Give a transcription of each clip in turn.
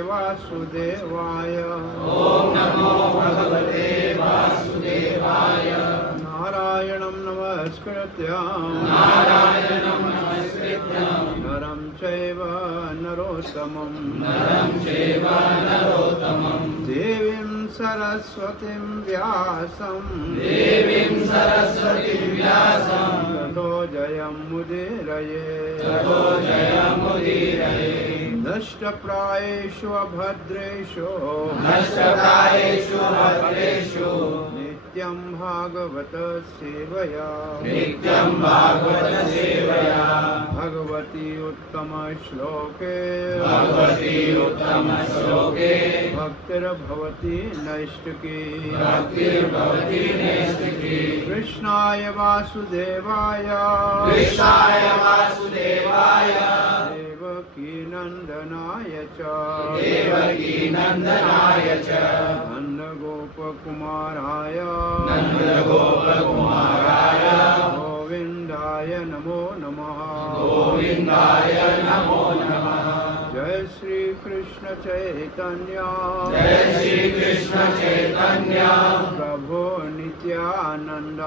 वासुदेवाय। ओम नमो भगवते वासुदेवाय। नारायणं नमस्कृत्य नरं चैव नरोत्तमं देवीं सरस्वतीं व्यासं ततो जयमुदीरये। नष्टप्रायेषु अभद्रेषु नित्यं भागवत सेवया भगवती उत्तम श्लोके भक्तिर्भवति नैष्टिकी। कृष्णाय वासुदेवाय देवकी नंदनाय च नंदगोपकुमाराय गोविंदाय नमो नमः। जय श्री कृष्ण चैतन्य प्रभु नित्यानंद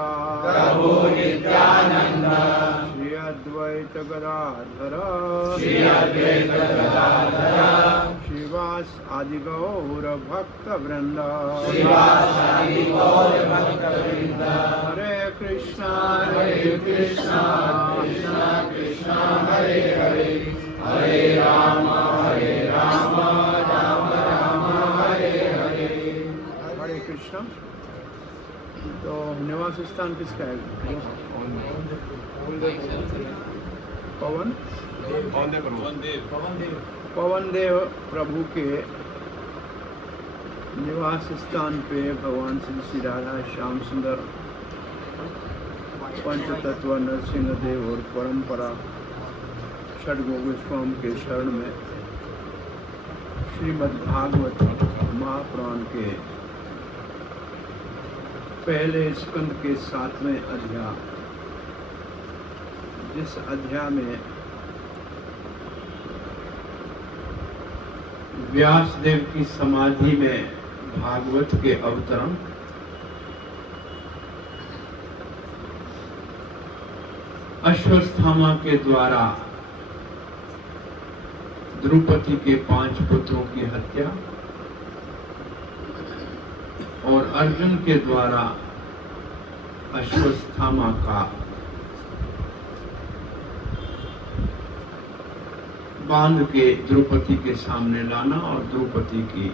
श्री अद्वैत गदाधर श्रीवास आदि गौर भक्त वृंद। हरे कृष्णा कृष्णा कृष्णा हरे हरे राम राम राम हरे हरे। हरे कृष्णा। तो निवास स्थान किसका है? पवन देव प्रभु के निवास स्थान पे भगवान श्री राधा श्याम सुंदर पंचतत्व नरसिंह देव और परंपरा षडगो गोस्वामी के शरण में श्रीमद् भागवत महापुराण के पहले स्कंद के 7वें अध्याय, जिस अध्याय में व्यासदेव की समाधि में भागवत के अवतरण, अश्वत्थामा के द्वारा द्रौपदी के 5 पुत्रों की हत्या और अर्जुन के द्वारा अश्वत्थामा का बांध के द्रौपदी के सामने लाना और द्रौपदी की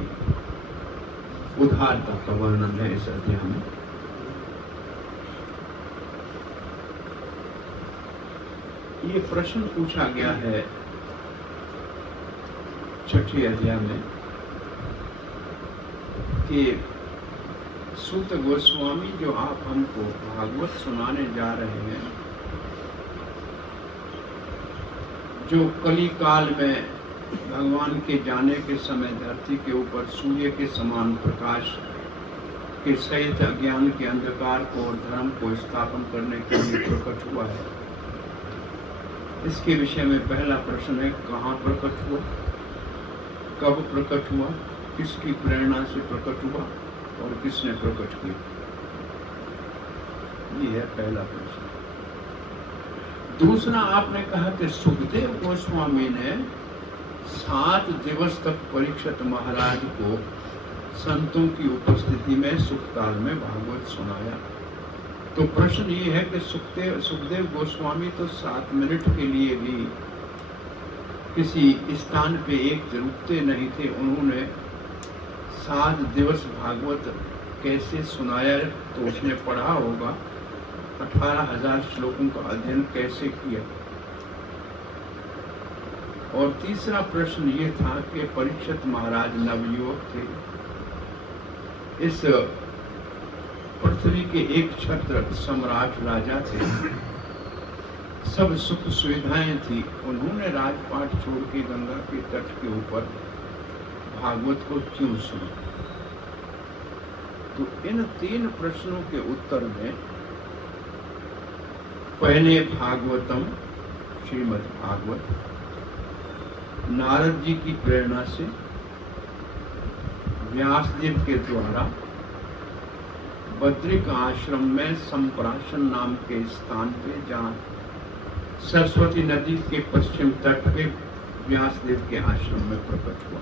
उद्धारता का वर्णन है इस अध्याय में। ये प्रश्न पूछा गया है 6ठे अध्याय में कि सूत गोस्वामी जो आप हमको भागवत सुनाने जा रहे हैं, जो कली काल में भगवान के जाने के समय धरती के ऊपर सूर्य के समान प्रकाश के सहित अज्ञान के अंधकार को और धर्म को स्थापन करने के लिए प्रकट हुआ है। इसके विषय में पहला प्रश्न है, कहाँ प्रकट हुआ, कब प्रकट हुआ, किसकी प्रेरणा से प्रकट हुआ और किसने प्रकट किया। ये है पहला प्रश्न। दूसरा, आपने कहा कि सुखदेव गोस्वामी ने 7 दिवस तक परीक्षित महाराज को संतों की उपस्थिति में सुखकाल में भागवत सुनाया। तो प्रश्न ये है कि सुखदेव गोस्वामी तो 7 मिनट के लिए भी किसी स्थान पे एक रुकते नहीं थे। उन्होंने 7 दिवस भागवत कैसे सुनाया? तो उसने पढ़ा होगा, 18,000 श्लोकों का अध्ययन कैसे किया। और तीसरा प्रश्न ये था कि परीक्षित महाराज नवयुवक थे, इस पृथ्वी के एक छत्र सम्राट राजा थे, सब सुख सुविधाएं थी। उन्होंने राजपाट छोड़ के गंगा के तट के ऊपर भागवत को क्यों सुना? तो इन 3 प्रश्नों के उत्तर में पहले भागवतम श्रीमद् भागवत नारद जी की प्रेरणा से व्यासदेव के द्वारा बद्रिक आश्रम में संप्राशन नाम के स्थान पे, जहाँ सरस्वती नदी के पश्चिम तट पे व्यासदेव के आश्रम में प्रकट हुआ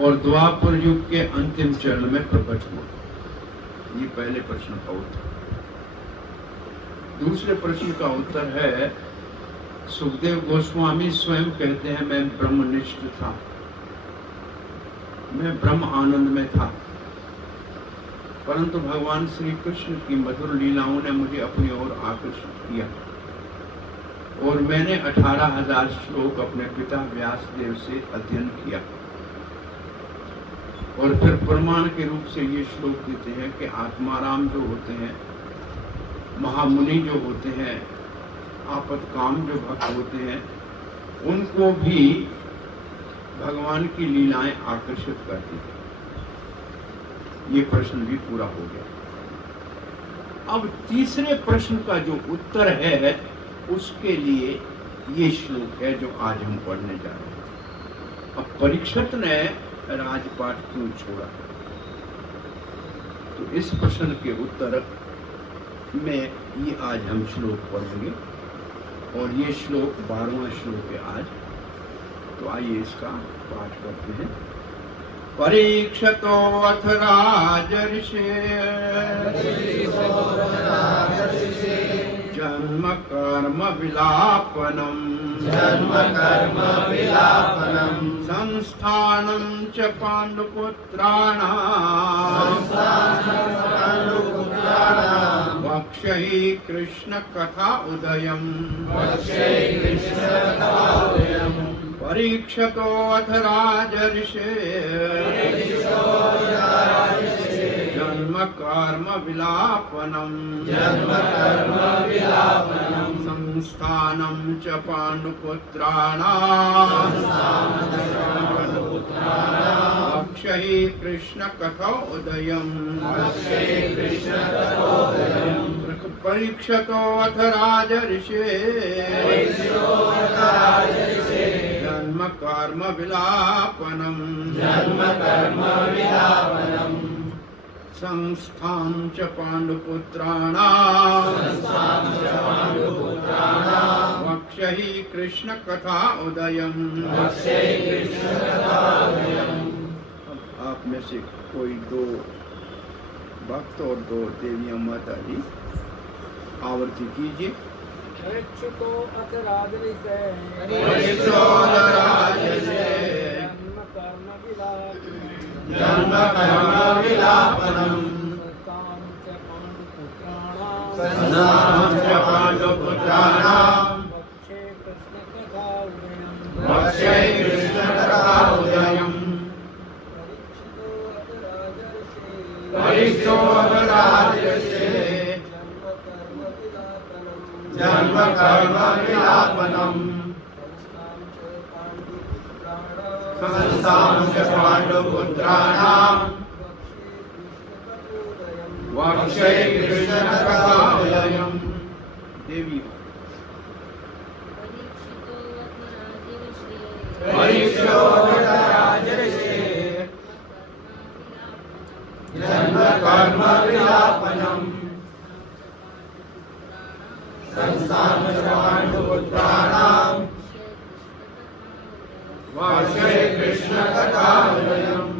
और द्वापर युग के अंतिम चरण में प्रकट हुआ। ये पहले प्रश्न का उत्तर। दूसरे प्रश्न का उत्तर है, सुखदेव गोस्वामी स्वयं कहते हैं मैं ब्रह्मनिष्ठ था, मैं ब्रह्म आनंद में था, परंतु भगवान श्री कृष्ण की मधुर लीलाओं ने मुझे अपनी ओर आकर्षित किया और मैंने 18,000 श्लोक अपने पिता व्यासदेव से अध्ययन किया और फिर प्रमाण के रूप से ये श्लोक देते हैं कि आत्माराम जो होते हैं, महामुनि जो होते हैं, आपतकाम जो भक्त होते हैं, उनको भी भगवान की लीलाएं आकर्षित करती हैं। ये प्रश्न भी पूरा हो गया। अब तीसरे प्रश्न का जो उत्तर है उसके लिए ये श्लोक है जो आज हम पढ़ने जा रहे हैं। अब परीक्षित ने राजपाट क्यों छोड़ा, तो इस प्रश्न के उत्तर में ये आज हम श्लोक पढ़ेंगे और ये श्लोक 12वां श्लोक है आज। तो आइए इसका पाठ करते हैं। परीक्षतो अथ राजर्षे जन्म कर्म विलापनम संस्थानं च पांडुपुत्राणां वक्ष्यै कृष्ण कथा उदयम् परीक्षतो अथ राजर्षे जन्म कर्म विलापनम् संस्थानं च पांडुपुत्राणां वक्ष्यै कृष्ण कथा उदयम् परीक्षतो अथ राजर्षे जन्म कर्म विलापनम् संस्थां च पांडुपुत्राणां वक्ष्यै कृष्ण कथा उदयम्। आप में से कोई 2 भक्त और 2 देवियां माता जी आवर्ती कीजिए। परीक्षितो अथ राजर्षे जन्म कर्म विलापनम् संस्थानं च पांडुपुत्राणां वक्ष्यै कृष्ण कथा उदयम्। परीक्षितो अथ राजर्षे जन्म कर्म विलापनम् संस्थानं च पांडुपुत्राणां वक्ष्यै कृष्ण कथा उदयम्। देवी परीक्षितो अथ राजर्षे जन्म कर्म विलापनम् संस्थानं च पांडुपुत्राणां वक्ष्यै कृष्ण कथा उदयम्।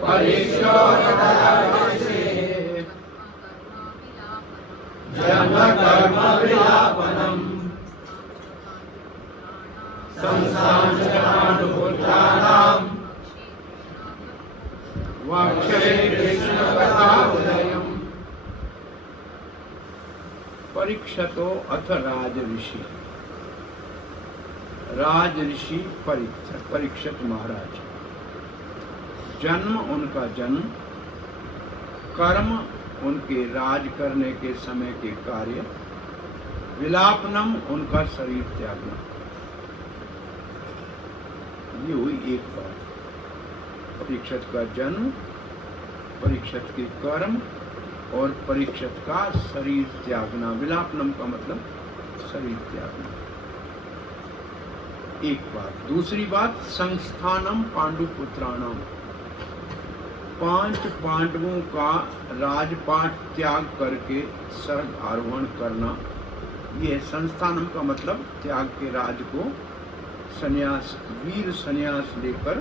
परीक्षितो अथ राजर्षे जन्म कर्म विलापनम् संस्थानं च पांडुपुत्राणां वक्ष्यै कृष्ण कथा उदयम्। परीक्षतो अथ राजऋषि। राजऋषि परीक्षित महाराज। जन्म उनका जन्म, कर्म उनके राज करने के समय के कार्य, विलापनम उनका शरीर त्यागना। ये हुई एक बात। परीक्षित का जन्म, परीक्षित के कर्म और परीक्षित का शरीर त्यागना। विलापनम का मतलब शरीर त्यागना। एक बात। दूसरी बात, संस्थानम पांडुपुत्राणाम, 5 पांडवों का राजपाट त्याग करके स्वर्ग आरोहण करना। ये संस्थानम का मतलब त्याग के राज को संन्यास, वीर संन्यास लेकर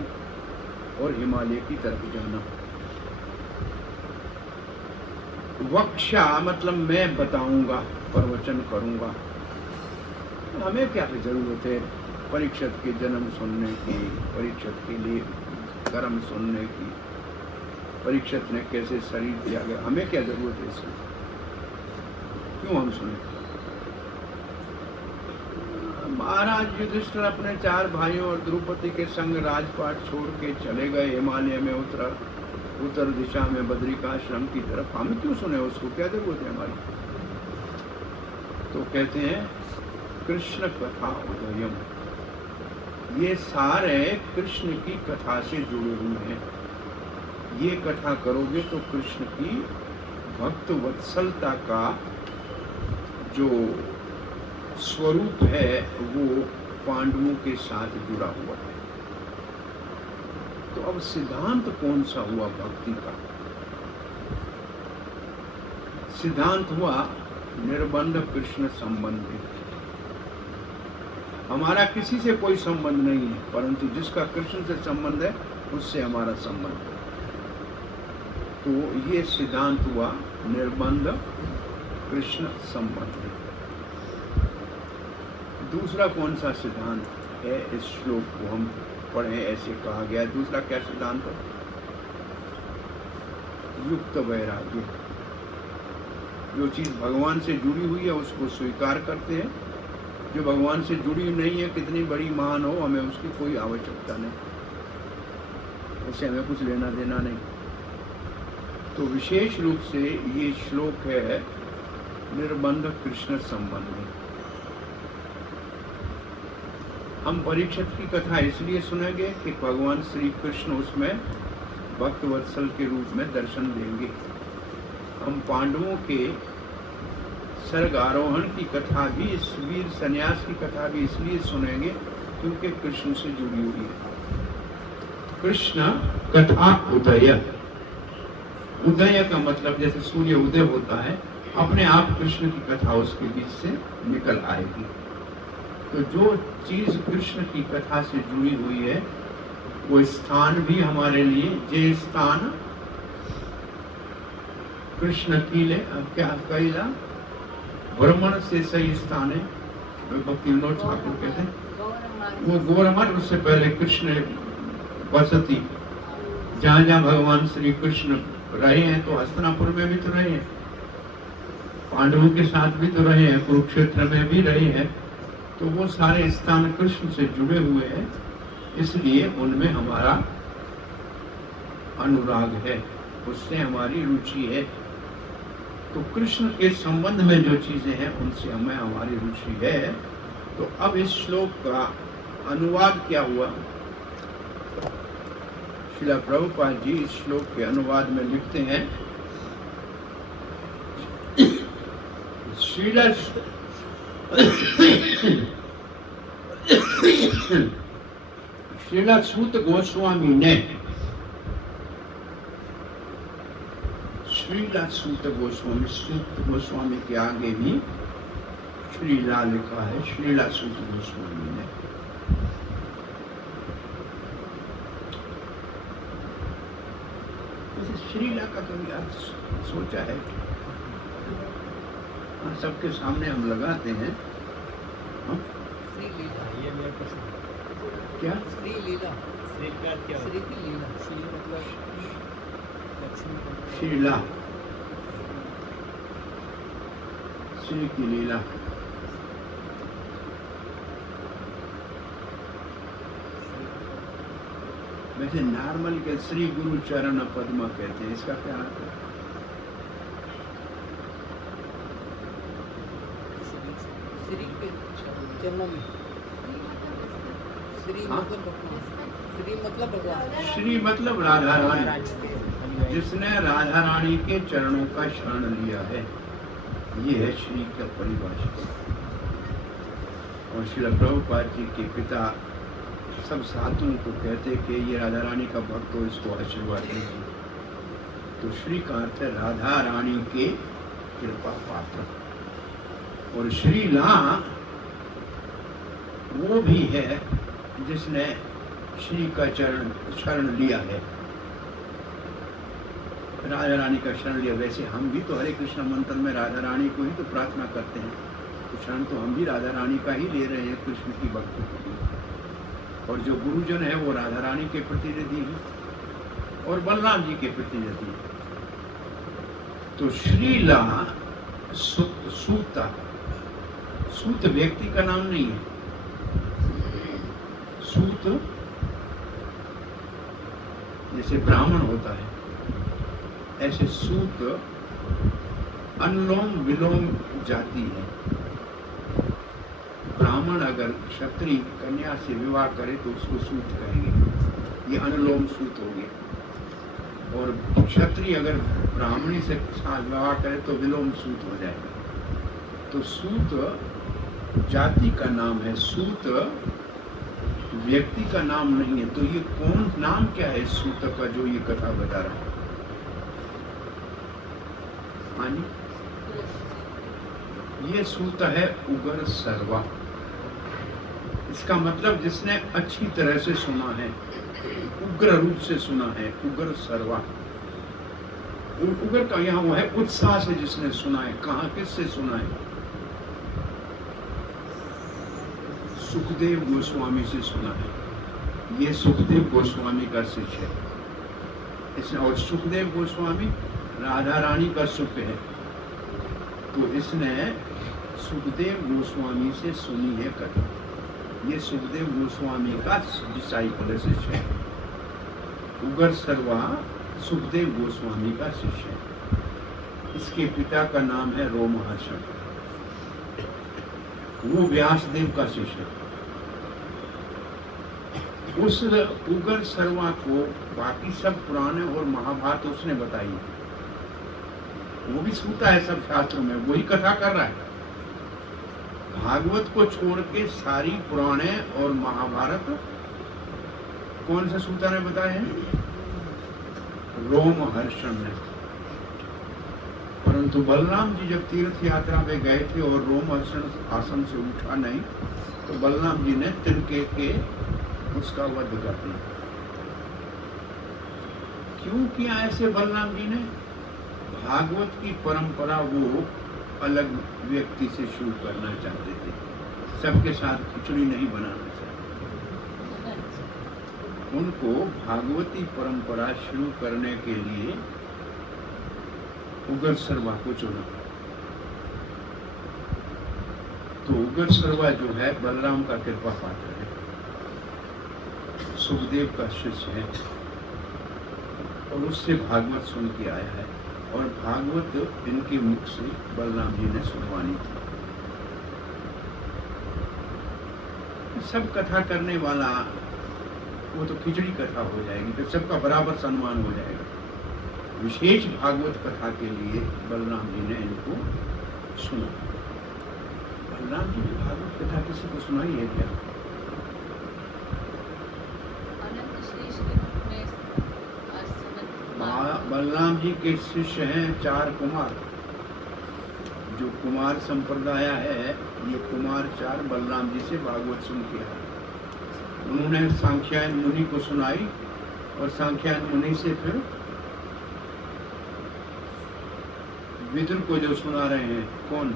और हिमालय की तरफ जाना। वक्षा मतलब मैं बताऊंगा, प्रवचन करूंगा। हमें क्या जरूरत है परीक्षित के जन्म सुनने की, परीक्षित के लिए कर्म सुनने की, परीक्षित ने कैसे शरीर दिया गया, हमें क्या जरूरत है इसकी? क्यों हम सुने? महाराज युधिष्ठिर अपने 4 भाइयों और द्रौपदी के संग राजपाट छोड़ के चले गए हिमालय में, उत्तर दिशा में बद्रिकाश्रम की तरफ। हम क्यों सुने उसको, क्या जरूरत है हमारी? तो कहते हैं कृष्ण कथा उदयम, ये सारे कृष्ण की कथा से जुड़े हुए हैं। ये कथा करोगे तो कृष्ण की भक्त वत्सलता का जो स्वरूप है वो पांडवों के साथ जुड़ा हुआ है। तो अब सिद्धांत कौन सा हुआ भक्ति का? सिद्धांत हुआ निर्बंध कृष्ण संबंधी। हमारा किसी से कोई संबंध नहीं है, परंतु जिसका कृष्ण से संबंध है उससे हमारा संबंध है। तो ये सिद्धांत हुआ निर्बंध कृष्ण संबंध। दूसरा कौन सा सिद्धांत है? इस श्लोक को हम पढ़े, ऐसे कहा गया। दूसरा क्या सिद्धांत है? युक्त वैराग्य। जो चीज भगवान से जुड़ी हुई है उसको स्वीकार करते हैं, जो भगवान से जुड़ी नहीं है, कितनी बड़ी महान हो, हमें उसकी कोई आवश्यकता नहीं, उससे हमें कुछ लेना देना नहीं। तो विशेष रूप से ये श्लोक है निर्बंध कृष्ण संबंधी। हम परीक्षित की कथा इसलिए सुनेंगे कि भगवान श्री कृष्ण उसमें भक्त वत्सल के रूप में दर्शन देंगे। हम पांडवों के स्वर्ग आरोहण की कथा भी, इस वीर संन्यास की कथा भी इसलिए सुनेंगे क्योंकि कृष्ण से जुड़ी हुई है। कृष्ण कथा उदय। उदय का मतलब जैसे सूर्य उदय होता है, अपने आप कृष्ण की कथा उसके बीच से निकल आएगी। तो जो चीज कृष्ण की कथा से जुड़ी हुई है वो स्थान भी हमारे लिए, जे स्थान कृष्ण कीले क्या कैला भ्रमण से सही स्थान है, भक्ति विनोद ठाकुर कहते हैं वो गौरमठ। उससे पहले कृष्ण बसती, जहाँ जहाँ भगवान श्री कृष्ण रहे हैं, तो हस्तिनापुर में भी तो रहे हैं, पांडवों के साथ भी तो रहे हैं, कुरुक्षेत्र में भी रहे हैं। तो वो सारे स्थान कृष्ण से जुड़े हुए हैं, इसलिए उनमें हमारा अनुराग है, उससे हमारी रुचि है। तो कृष्ण के संबंध में जो चीजें हैं उनसे हमें हमारी रुचि है। तो अब इस श्लोक का अनुवाद क्या हुआ? श्रील प्रभुपाद जी इस श्लोक के अनुवाद में लिखते हैं, श्रील सूत गोस्वामी ने, श्रील सूत गोस्वामी के आगे भी श्रीला लिखा है, श्रील सूत गोस्वामी ने। श्रीला का कभी अर्थ सोचा है? सबके सामने हम लगाते हैं। क्या श्री लीला? श्री का क्या? श्री की लीला। श्री मतलब श्रीला, श्री की लीला। वैसे नॉर्मल के श्री गुरु चरण पद्मा कहते हैं, इसका क्या अर्थ है? श्री के चरणों में। श्री मतलब भगवान। श्री मतलब भगवान। श्री मतलब राधा रानी, जिसने राधा रानी के चरणों का शरण लिया है, ये है श्री का परिभाषा। और श्रील प्रभुपाद जी के पिता सब साधुओं को कहते कि ये राधा रानी का भक्त हो, इसको आशीर्वाद दीजिए। तो श्री का अर्थ है राधा रानी के कृपा पात्र, और श्रीला वो भी है जिसने श्री का शरण लिया है, राधा रानी का शरण लिया। वैसे हम भी तो हरे कृष्ण मंत्र में राधा रानी को ही तो प्रार्थना करते हैं, तो शरण तो हम भी राधा रानी का ही ले रहे हैं कृष्ण की भक्ति के लिए। और जो गुरुजन है वो राधा रानी के प्रतिनिधि है और बलराम जी के प्रतिनिधि है। तो श्रीला सूता, सूत व्यक्ति का नाम नहीं है, सूत जैसे ब्राह्मण होता है, ऐसे सूत अनुलोम विलोम जाति है। ब्राह्मण अगर क्षत्रिय कन्या से विवाह करे तो उसको सूत कहेंगे, ये अनुलोम सूत हो गया। और क्षत्रिय अगर ब्राह्मणी से विवाह करे तो विलोम सूत हो जाएगा। तो सूत जाति का नाम है, सूत व्यक्ति का नाम नहीं है। तो ये कौन नाम क्या है सूत का जो ये कथा बता रहा है? ये सूत है उगर सर्वा। इसका मतलब जिसने अच्छी तरह से सुना है, उग्र रूप से सुना है, उगर सर्वा। उगर का यहाँ वो है उत्साह से जिसने सुना है। कहाँ किससे सुना है? सुखदेव गोस्वामी से सुना है। ये सुखदेव गोस्वामी का शिष्य है इसने, और सुखदेव गोस्वामी राधा रानी का सुख है। तो इसने सुखदेव गोस्वामी से सुनी है कथा। ये सुखदेव गोस्वामी का डिसाइपल शिष्य है। उगर सर्वा सुखदेव गोस्वामी का शिष्य है। इसके पिता का नाम है रोमहर्षण, वो व्यासदेव का शिष्य है। उस उगर सर्वा को बाकी सब पुराण और महाभारत उसने बताई, वो भी सुनता है सब शास्त्रों में, वही कथा कर रहा है। भागवत को छोड़ के सारी पुराणे और महाभारत कौन से सूता ने बताए हैं? रोमहर्षण ने। परंतु बलराम जी जब तीर्थ यात्रा में गए थे और रोमहर्षण आसन से उठा नहीं, तो बलराम जी ने तिनके के उसका वध कर दिया। क्यों किया ऐसे बलराम जी ने? भागवत की परंपरा वो अलग व्यक्ति से शुरू करना चाहते थे, सबके साथ खिचड़ी नहीं बनाना चाहते। उनको भागवती परंपरा शुरू करने के लिए उगर सर्वा को चुना। तो उगर सर्वा जो है बलराम का कृपा पात्र है, सुखदेव का शिष्य है, और उससे भागवत सुन के आया है। और भागवत इनके मुख से बलराम जी ने सुनवानी थी। सब कथा करने वाला वो तो खिचड़ी कथा हो जाएगी, फिर सबका बराबर सम्मान हो जाएगा। विशेष भागवत कथा के लिए बलराम जी ने इनको सुना। बलराम जी ने भागवत कथा किसी को सुनाई है क्या? बलराम जी के शिष्य हैं 4 कुमार। जो कुमार संप्रदाय है, ये कुमार 4 बलराम जी से भागवत सुन के आए। उन्होंने सांख्यायन मुनि को सुनाई, और सांख्यायन मुनि से फिर विदुर को जो सुना रहे हैं। कौन?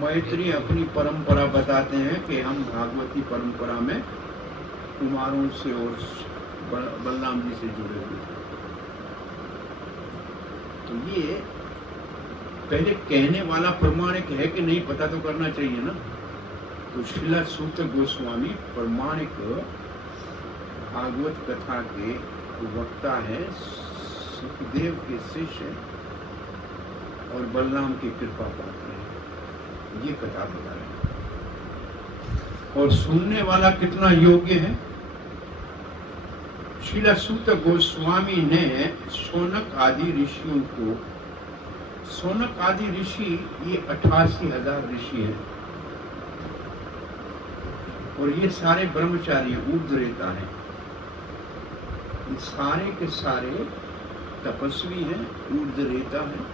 मैत्री अपनी परंपरा बताते हैं कि हम भागवती परंपरा में कुमारों से और बलराम जी से जुड़े हुए थे। तो ये पहले कहने वाला प्रमाणिक है कि नहीं पता तो करना चाहिए ना। तो श्रील सूत गोस्वामी प्रमाणिक भागवत कथा के वक्ता है, सुखदेव के शिष्य और बलराम की कृपा पात्र है। ये कथा बता रहे हैं। और सुनने वाला कितना योग्य है? श्रील सूत गोस्वामी ने शौनक आदि ऋषियों को, शौनक आदि ऋषि ये 88,000 ऋषि हैं। और ये सारे ब्रह्मचारी ऊर्ध्वरेता हैं, ये सारे के सारे तपस्वी हैं, ऊर्ध्वरेता हैं,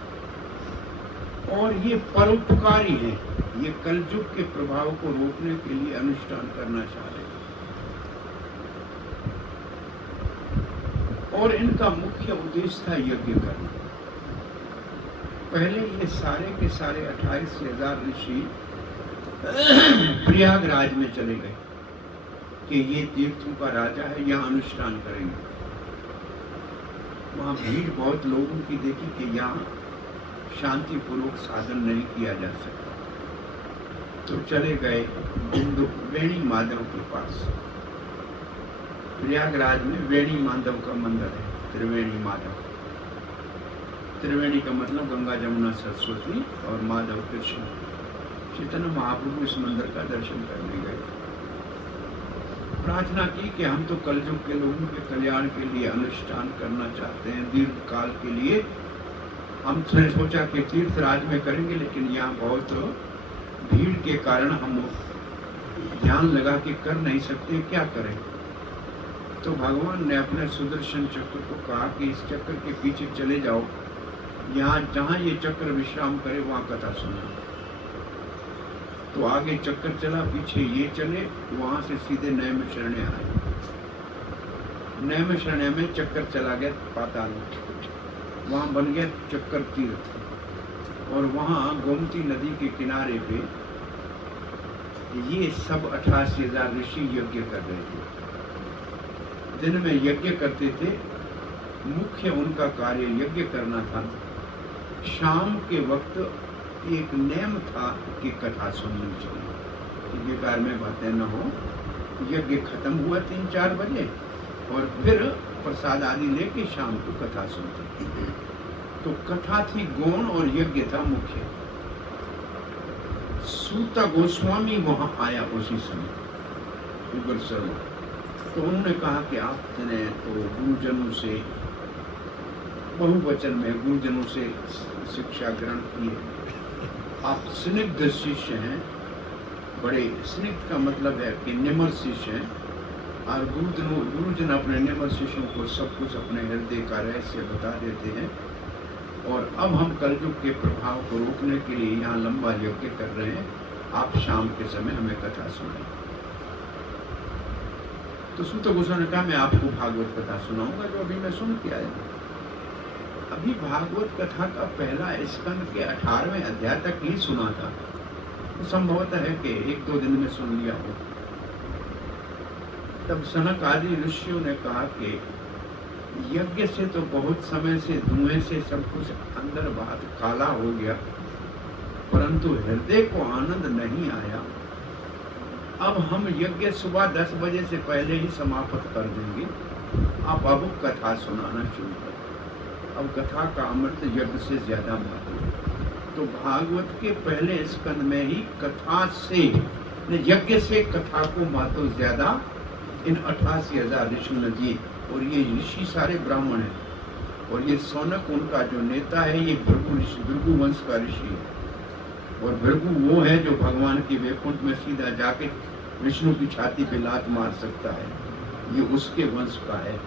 और ये परोपकारी हैं। ये कलयुग के प्रभाव को रोकने के लिए अनुष्ठान करना चाह रहे हैं। और इनका मुख्य उद्देश्य था यज्ञ करना। पहले ये सारे के सारे 28,000 ऋषि प्रयागराज में चले गए कि ये तीर्थों का राजा है, यहाँ अनुष्ठान करेंगे। वहां भीड़ बहुत लोगों की देखी कि यहाँ शांतिपूर्वक साधन नहीं किया जा सकता, तो चले गए वेणी माधव के पास। प्रयागराज में वेणी माधव का मंदिर है, त्रिवेणी माधव। त्रिवेणी का मतलब गंगा जमुना सरस्वती और माधव कृष्ण। चैतन्य महाप्रभु इस मंदिर का दर्शन करने गए, प्रार्थना की कि हम तो कलयुग के लोगों के कल्याण के लिए अनुष्ठान करना चाहते हैं दीर्घ काल के लिए। हमने सोचा कि तीर्थराज में करेंगे, लेकिन यहाँ बहुत भीड़ के कारण हम ध्यान लगा के कर नहीं सकते, क्या करें। तो भगवान ने अपने सुदर्शन चक्र को कहा कि इस चक्र के पीछे चले जाओ, यहाँ जहाँ ये चक्र विश्राम करे वहाँ कथा सुनो। तो आगे चक्कर चला, पीछे ये चले, वहां से सीधे नैमिषारण्य आए। नैमिषारण्य में चक्कर चला गया पाताल, वहां बन गया चक्कर तीर्थ। और वहां गोमती नदी के किनारे पे ये सब 88,000 ऋषि यज्ञ कर रहे थे। दिन में यज्ञ करते थे, मुख्य उनका कार्य यज्ञ करना था। शाम के वक्त एक नियम था कि कथा सुननी चाहिए, यज्ञकार में बातें न हो। यज्ञ खत्म हुआ 3-4 बजे और फिर प्रसाद आदि लेके शाम को कथा सुनते थे। तो कथा थी गौण और यज्ञ था मुख्य। सूत गोस्वामी वहां आया उसी समय उग्र शर्मा। तो उन्होंने कहा कि आपने तो गुरुजनों से बहुवचन में गुरुजनों से शिक्षा ग्रहण की है, आप स्निग्ध शिष्य हैं, बड़े स्निग्ध का मतलब है कि निमर शिष्य हैं, और गुरुजन अपने निमर शिष्यों को सब कुछ अपने हृदय का रहस्य बता देते हैं। और अब हम कलयुग के प्रभाव को रोकने के लिए यहाँ लंबा यज्ञ कर रहे हैं, आप शाम के समय हमें कथा सुनाएं। तो सूत गोस्वामी ने कहा मैं आपको भागवत कथा सुनाऊंगा जो अभी मैं सुन के आया। अभी भागवत कथा का पहला स्कंद के 18वें अध्याय तक ही सुना था, तो संभवतः है कि 1-2 दिन में सुन लिया हो। तब सनक आदि ऋषियों ने कहा कि यज्ञ से तो बहुत समय से धुएं से सब कुछ अंदर बाहर काला हो गया, परंतु हृदय को आनंद नहीं आया। अब हम यज्ञ सुबह 10 बजे से पहले ही समाप्त कर देंगे, आप अब कथा सुनाना शुरू करें। अब कथा का अमृत यज्ञ से ज्यादा महत्व है। तो भागवत के पहले स्कंद में ही कथा से, यज्ञ से कथा को महत्व ज्यादा इन 88,000 ऋषि ने दिए। और ये ऋषि सारे ब्राह्मण हैं, और ये सौनक उनका जो नेता है ये भृगु वंश का ऋषि है। और भृगु वो है जो भगवान की वैकुंठ में सीधा जाके विष्णु की छाती पे लात मार सकता है, ये उसके वंश का है।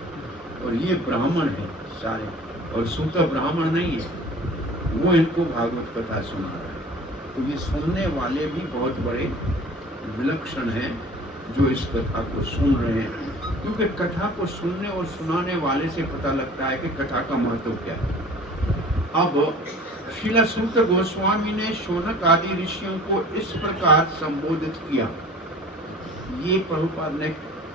और ये ब्राह्मण है सारे, और सूत ब्राह्मण नहीं है, वो इनको भागवत कथा सुना रहा है। तो ये सुनने वाले भी बहुत बड़े विलक्षण हैं जो इस कथा को सुन रहे हैं, क्योंकि कथा को सुनने और सुनाने वाले से पता लगता है कि कथा का महत्व क्या है। अब श्रील सूत गोस्वामी ने शौनक आदि ऋषियों को इस प्रकार संबोधित किया। ये प्रभुपाद ने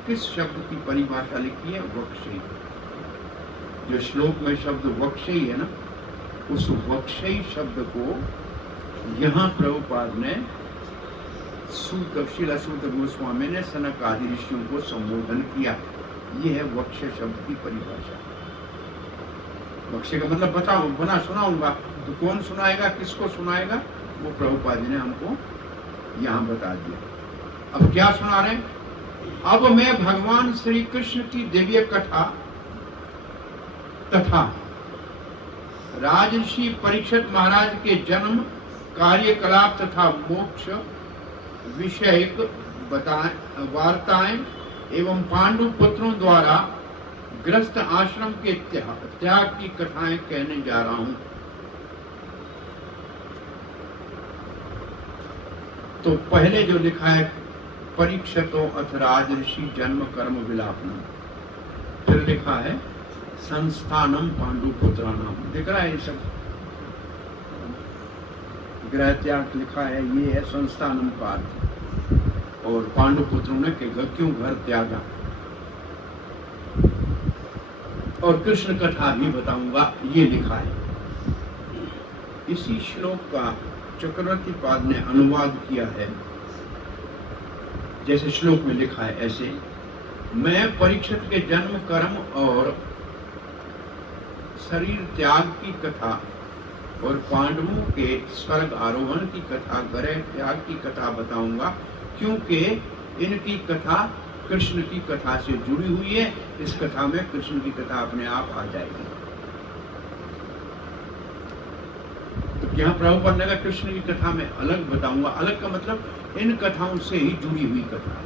किस शब्द की परिभाषा लिखी है? वक्षई। जो श्लोक में शब्द वक्षई है ना, उस वक्षई शब्द को यहाँ प्रभुपाद ने श्रील सूत गोस्वामी ने सनक आदि ऋषियों को संबोधन किया। ये है वक्ष शब्द की परिभाषा। वक्ष का मतलब बताओ, बना सुनाऊंगा, तो कौन सुनाएगा, किसको सुनाएगा, वो प्रभुपाद जी ने हमको यहाँ बता दिया। अब क्या सुना रहे? अब मैं भगवान श्री कृष्ण की दिव्य कथा तथा राजर्षि परीक्षित महाराज के जन्म, कार्यकलाप तथा मोक्ष विषयक वार्ताएं एवं पांडु पुत्रों द्वारा ग्रस्त आश्रम के त्याग की कथाएं कहने जा रहा हूं। तो पहले जो लिखा है परीक्षतो अथ राजऋषि जन्म कर्म विलापनम, फिर लिखा है संस्थानम पांडु पुत्राणाम। दिख रहा है ये सब ग्रह त्याग लिखा है, ये है संस्थानम का अर्थ। और पांडु पुत्रों ने क्यों घर त्यागा, और कृष्ण कथा भी बताऊंगा, ये लिखा है। इसी श्लोक का चक्रवर्ती पाद ने अनुवाद किया है, जैसे श्लोक में लिखा है ऐसे। मैं परीक्षित के जन्म कर्म और शरीर त्याग की कथा और पांडवों के स्वर्ग आरोहण की कथा, ग्रह त्याग की कथा बताऊंगा, क्योंकि इनकी कथा कृष्ण की कथा से जुड़ी हुई है। इस कथा में कृष्ण की कथा अपने आप आ जाएगी। तो यहाँ प्रभुपाद ने कहा कृष्ण की कथा में अलग बताऊंगा। अलग का मतलब इन कथाओं से ही जुड़ी हुई कथा है।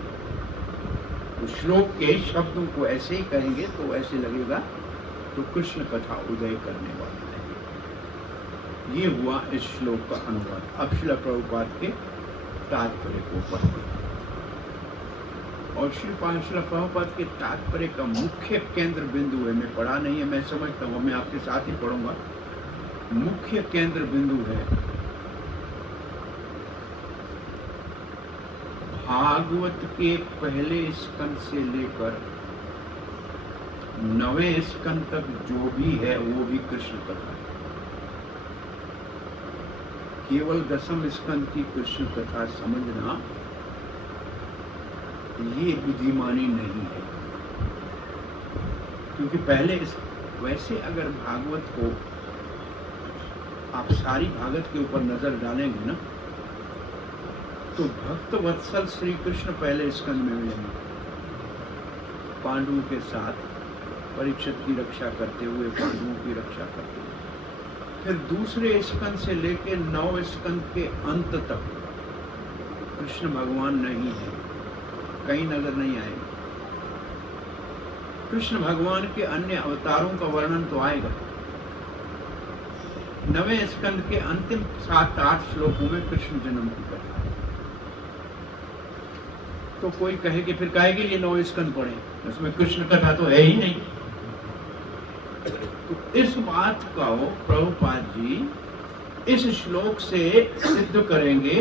तो श्लोक के शब्दों को ऐसे ही कहेंगे तो ऐसे लगेगा तो कृष्ण कथा उदय करने वाला है। ये हुआ इस श्लोक का अनुवाद। अब श्रील प्रभुपाद के तात्पर्य को पढ़ते हैं। और श्री प्रभुपाद के तात्पर्य का मुख्य केंद्र बिंदु है, मैं पढ़ा नहीं है, मैं समझता हूँ, मैं आपके साथ ही पढ़ूंगा। मुख्य केंद्र बिंदु है भागवत के पहले स्कंद से लेकर 9वें स्कंद तक जो भी है वो भी कृष्ण कथा है। केवल 10वें स्कंद की कृष्ण कथा समझना ये बुद्धिमानी नहीं है, क्योंकि पहले वैसे अगर भागवत को आप सारी भागवत के ऊपर नजर डालेंगे ना, तो भक्त वत्सल श्री कृष्ण पहले स्कंद में मिलेंगे, पांडवों के साथ परीक्षित की रक्षा करते हुए, पांडवों की रक्षा करते हुए। फिर दूसरे स्कंद से लेकर 9 स्कंद के अंत तक कृष्ण भगवान नहीं है, कहीं नजर नहीं आएगा। कृष्ण भगवान के अन्य अवतारों का वर्णन तो आएगा। 9वें स्कंद के अंतिम 7-8 श्लोकों में कृष्ण जन्म की कथा है। तो कोई कहे कि फिर काहे के लिए 9 स्कंद पढ़े, उसमें कृष्ण कथा तो है ही नहीं। तो इस बात को प्रभुपाद जी इस श्लोक से सिद्ध करेंगे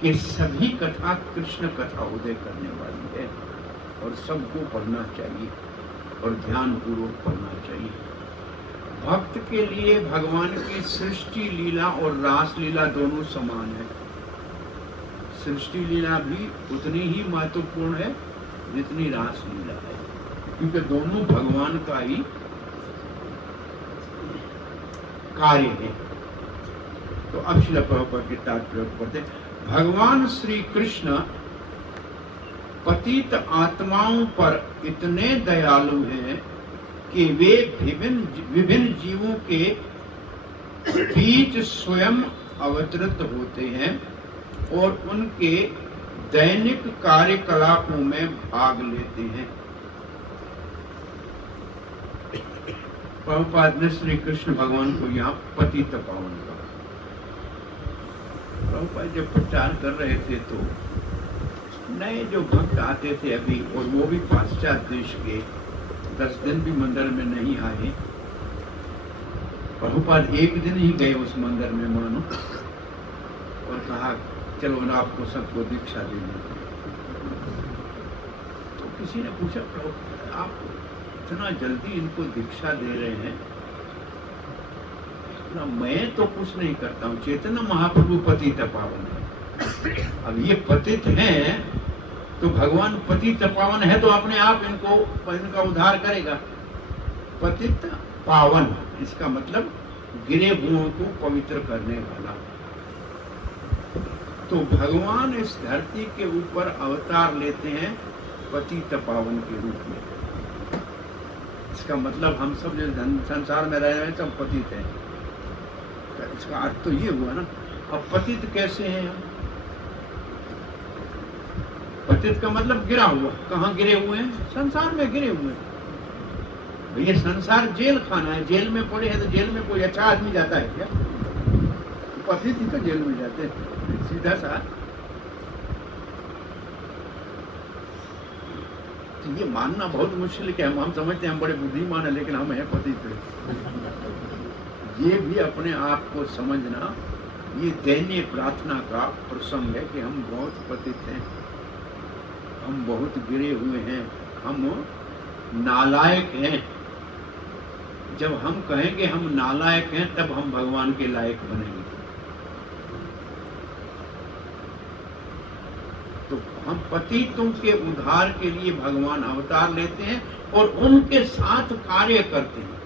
कि सभी कथा कृष्ण कथा उदय करने वाली है और सबको पढ़ना चाहिए और ध्यान पूर्वक पढ़ना चाहिए। भक्त के लिए भगवान की सृष्टि लीला और रास लीला दोनों समान है। सृष्टि लीला भी उतनी ही महत्वपूर्ण है जितनी रास लीला है, क्योंकि दोनों भगवान का ही कार्य है। तो अब श्रील प्रभुपाद के तात्पर्य पढ़ते। भगवान श्री कृष्ण पतित आत्माओं पर इतने दयालु हैं कि वे विभिन्न जीवों के बीच स्वयं अवतरित होते हैं और उनके दैनिक कार्यकलापों में भाग लेते हैं। प्रभुपाद ने श्री कृष्ण भगवान को यहाँ पतित पावन कहा। प्रभुपाद जब प्रचार कर रहे थे तो नए जो भक्त आते थे अभी, और वो भी पाश्चात्य देश के, 10 दिन भी मंदिर में नहीं आए। प्रभुपाद एक दिन ही गए उस मंदिर में मानो, और कहा चलो ना आपको सबको दीक्षा दे देते। तो किसी ने पूछा प्रभुपाद आप इतना जल्दी इनको दीक्षा दे रहे हैं? ना मैं तो कुछ नहीं करता हूँ, चैतन्य महाप्रभु पतित पावन है। अब ये पतित हैं तो भगवान पतित पावन है तो अपने आप इनका उद्धार करेगा। पतित पावन इसका मतलब गिरे हुओं को पवित्र करने वाला। तो भगवान इस धरती के ऊपर अवतार लेते हैं पतित पावन के रूप में। इसका मतलब हम सब जो संसार में रह रहे हैं सब पतित हैं। इसका अर्थ तो ये हुआ ना। अब पतित कैसे हैं हम? पतित का मतलब गिरा हुआ। कहाँ गिरे हुए हैं? संसार में गिरे हुए हैं। भैया संसार जेल खाना है, जेल में पड़े हैं तो जेल में कोई अच्छा आदमी जाता है क्या? पतित ही तो जेल में जाते हैं, सीधा सा। तो ये मानना बहुत मुश्किल है कि हम समझते हैं हम बड़े बुद्धिमान है, लेकिन हम हैं पतित। ये भी अपने आप को समझना, ये दैनीय प्रार्थना का प्रसंग है कि हम बहुत पतित हैं, हम बहुत गिरे हुए हैं, हम नालायक हैं। जब हम कहेंगे हम नालायक हैं, तब हम भगवान के लायक बनेंगे। तो हम पतितों के उद्धार के लिए भगवान अवतार लेते हैं और उनके साथ कार्य करते हैं।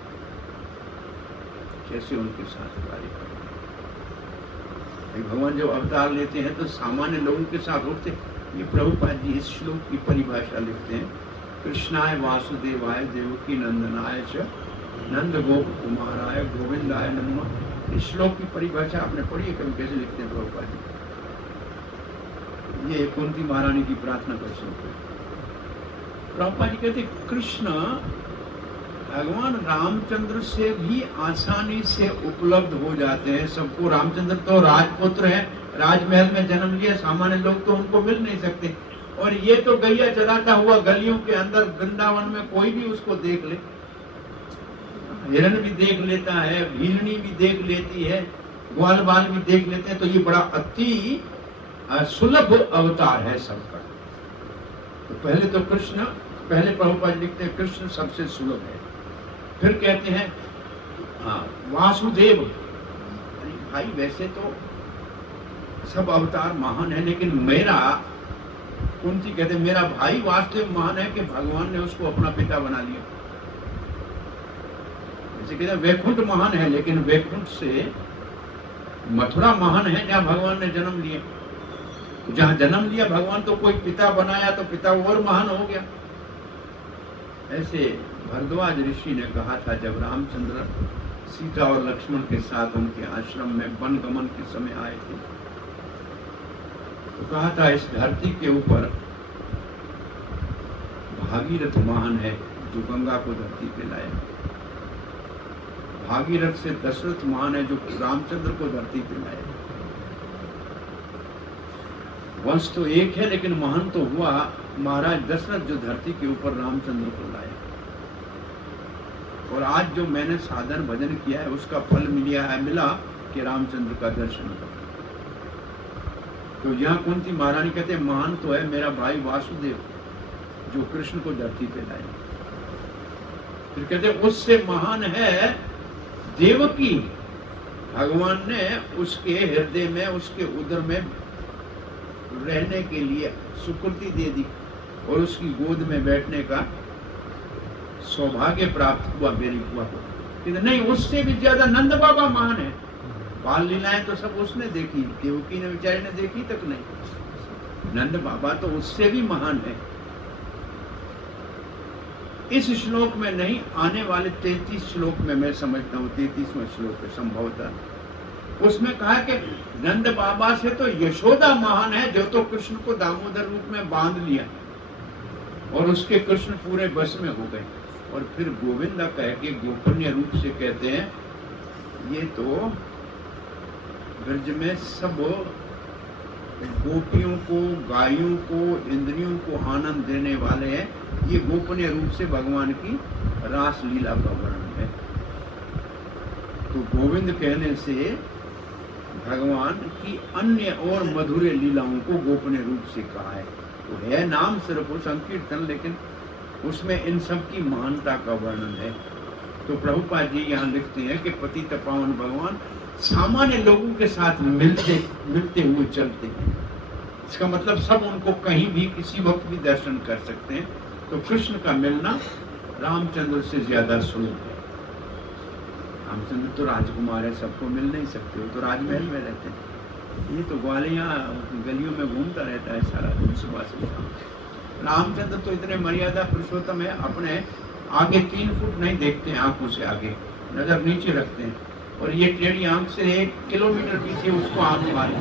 कैसे उनके साथ कार्य करते हैं? भगवान जब अवतार लेते हैं तो सामान्य लोगों के साथ उठते। ये प्रभुपाद जी इस श्लोक की परिभाषा लिखते हैं, कृष्णाय वासुदेवाय देवकी नंदनाय च नंद गोप कुमाराय गोविंदाय नमः। इस श्लोक की परिभाषा आपने पढ़ी है कभी? कैसे लिखते हैं प्रभुपाद जी? ये कुंती महारानी की प्रार्थना का श्लोक है। प्रभुपाद जी कहते कृष्ण भगवान रामचंद्र से भी आसानी से उपलब्ध हो जाते हैं सबको। रामचंद्र तो राजपुत्र हैं, राजमहल में जन्म लिया, सामान्य लोग तो उनको मिल नहीं सकते। और ये तो गैया चराता हुआ गलियों के अंदर वृंदावन में कोई भी उसको देख ले, हिरण भी देख लेता है, भीलनी भी देख लेती है, ग्वाल बाल भी देख लेते हैं। तो ये बड़ा अति सुलभ अवतार है सबका। तो पहले तो कृष्ण, पहले प्रभुपाद लिखते हैं कृष्ण सबसे सुलभ है। फिर कहते हैं वासुदेव। अरे भाई वैसे तो सब अवतार महान है, लेकिन मेरा, कुंती कहते हैं मेरा भाई वासुदेव महान है कि भगवान ने उसको अपना पिता बना लिया। जैसे कहते हैं वैकुंठ महान है, लेकिन वैकुंठ से मथुरा महान है जहाँ भगवान ने जन्म लिया। जहाँ जन्म लिया भगवान तो कोई पिता बनाया तो पिता और महान हो गया। ऐसे भरद्वाज ऋषि ने कहा था जब रामचंद्र सीता और लक्ष्मण के साथ उनके आश्रम में वन गमन के समय आए थे, तो कहा था इस धरती के ऊपर भागीरथ महान है जो गंगा को धरती पे लाया। भागीरथ से दशरथ महान है जो रामचंद्र को धरती पे लाया। वंश तो एक है लेकिन महान तो हुआ महाराज दशरथ जो धरती के ऊपर रामचंद्र को लाया। और आज जो मैंने साधन भजन किया है उसका फल मिला कि रामचंद्र का दर्शन कर। तो यहाँ कुंती महारानी कहते हैं महान तो है मेरा भाई वासुदेव जो कृष्ण को धरती पे लाया। फिर कहते हैं उससे महान है देवकी। भगवान ने उसके हृदय में, उसके उदर में रहने के लिए सुकृति दे दी और उसकी गोद में बैठने का सौभाग्य प्राप्त हुआ मेरी बुआ को। नहीं, उससे भी ज्यादा नंद बाबा महान है। बाल लीलाएं तो सब उसने देखी, देवकी ने बेचारे ने देखी तक नहीं। नंद बाबा तो उससे भी महान है। इस श्लोक में नहीं, आने वाले 33 श्लोक में मैं समझता हूँ, 33वां श्लोक है संभवतः, उसमें कहा कि नंद बाबा से तो यशोदा महान है जो तो कृष्ण को दामोदर रूप में बांध लिया और उसके कृष्ण पूरे बस में हो गए। और फिर गोविंदा कह के गोपनीय रूप से कहते हैं ये तो ब्रज में सब गोपियों को, गायों को, इंद्रियों को आनंद देने वाले हैं। ये गोपनीय रूप से भगवान की रास लीला का वर्णन है। तो गोविंद कहने से भगवान की अन्य और मधुर लीलाओं को गोपनीय रूप से कहा है। तो है नाम सिर्फ संकीर्तन, लेकिन उसमें इन सब की महानता का वर्णन है। तो प्रभुपाद जी यहाँ लिखते हैं कि पतित पावन भगवान सामान्य लोगों के साथ मिलते हुए चलते हैं। इसका मतलब सब उनको कहीं भी किसी वक्त भी दर्शन कर सकते हैं। तो कृष्ण का मिलना रामचंद्र से ज्यादा सुलभ है। रामचंद्र तो राजकुमार है, सबको मिल नहीं सकते, वो तो राजमहल में रहते हैं। ये तो ग्वालियां गलियों में घूमता रहता है सारा दिन सुबह से शाम। रामचंद्र तो इतने मर्यादा पुरुषोत्तम है, अपने आगे 3 फुट नहीं देखते हैं, आंखों से आगे नजर नीचे रखते हैं। और ये टेढ़ी आंख से 1 किलोमीटर पीछे उसको आंख मार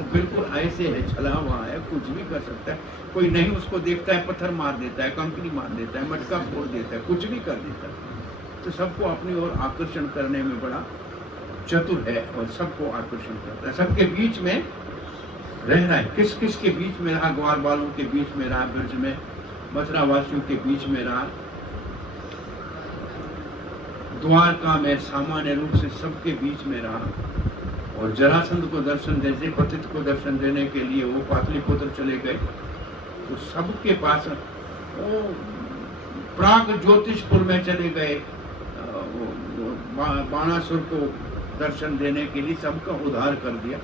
तो बिल्कुल ऐसे है, छला हुआ है, कुछ भी कर सकता है। कोई नहीं उसको देखता है, पत्थर मार देता है, कंकड़ी मार देता है, मटका फोड़ देता है, कुछ भी कर देता है। तो सबको अपनी ओर आकर्षण करने में बड़ा चतुर है और सबको आकर्षण करता है। सबके बीच में रह रहा है। किस किस के बीच में रहा? ग्वाल बालों के बीच में रहा, ब्रज में मथुरा वासियों के बीच में रहा, द्वारका में सामान्य रूप से सबके बीच में रहा। और जरासंध को दर्शन देने, पतित को दर्शन देने के लिए वो पाटलिपुत्र चले गए, तो सबके पास वो प्राग ज्योतिषपुर में चले गए, बाणासुर को दर्शन देने के लिए सबका उद्धार कर दिया।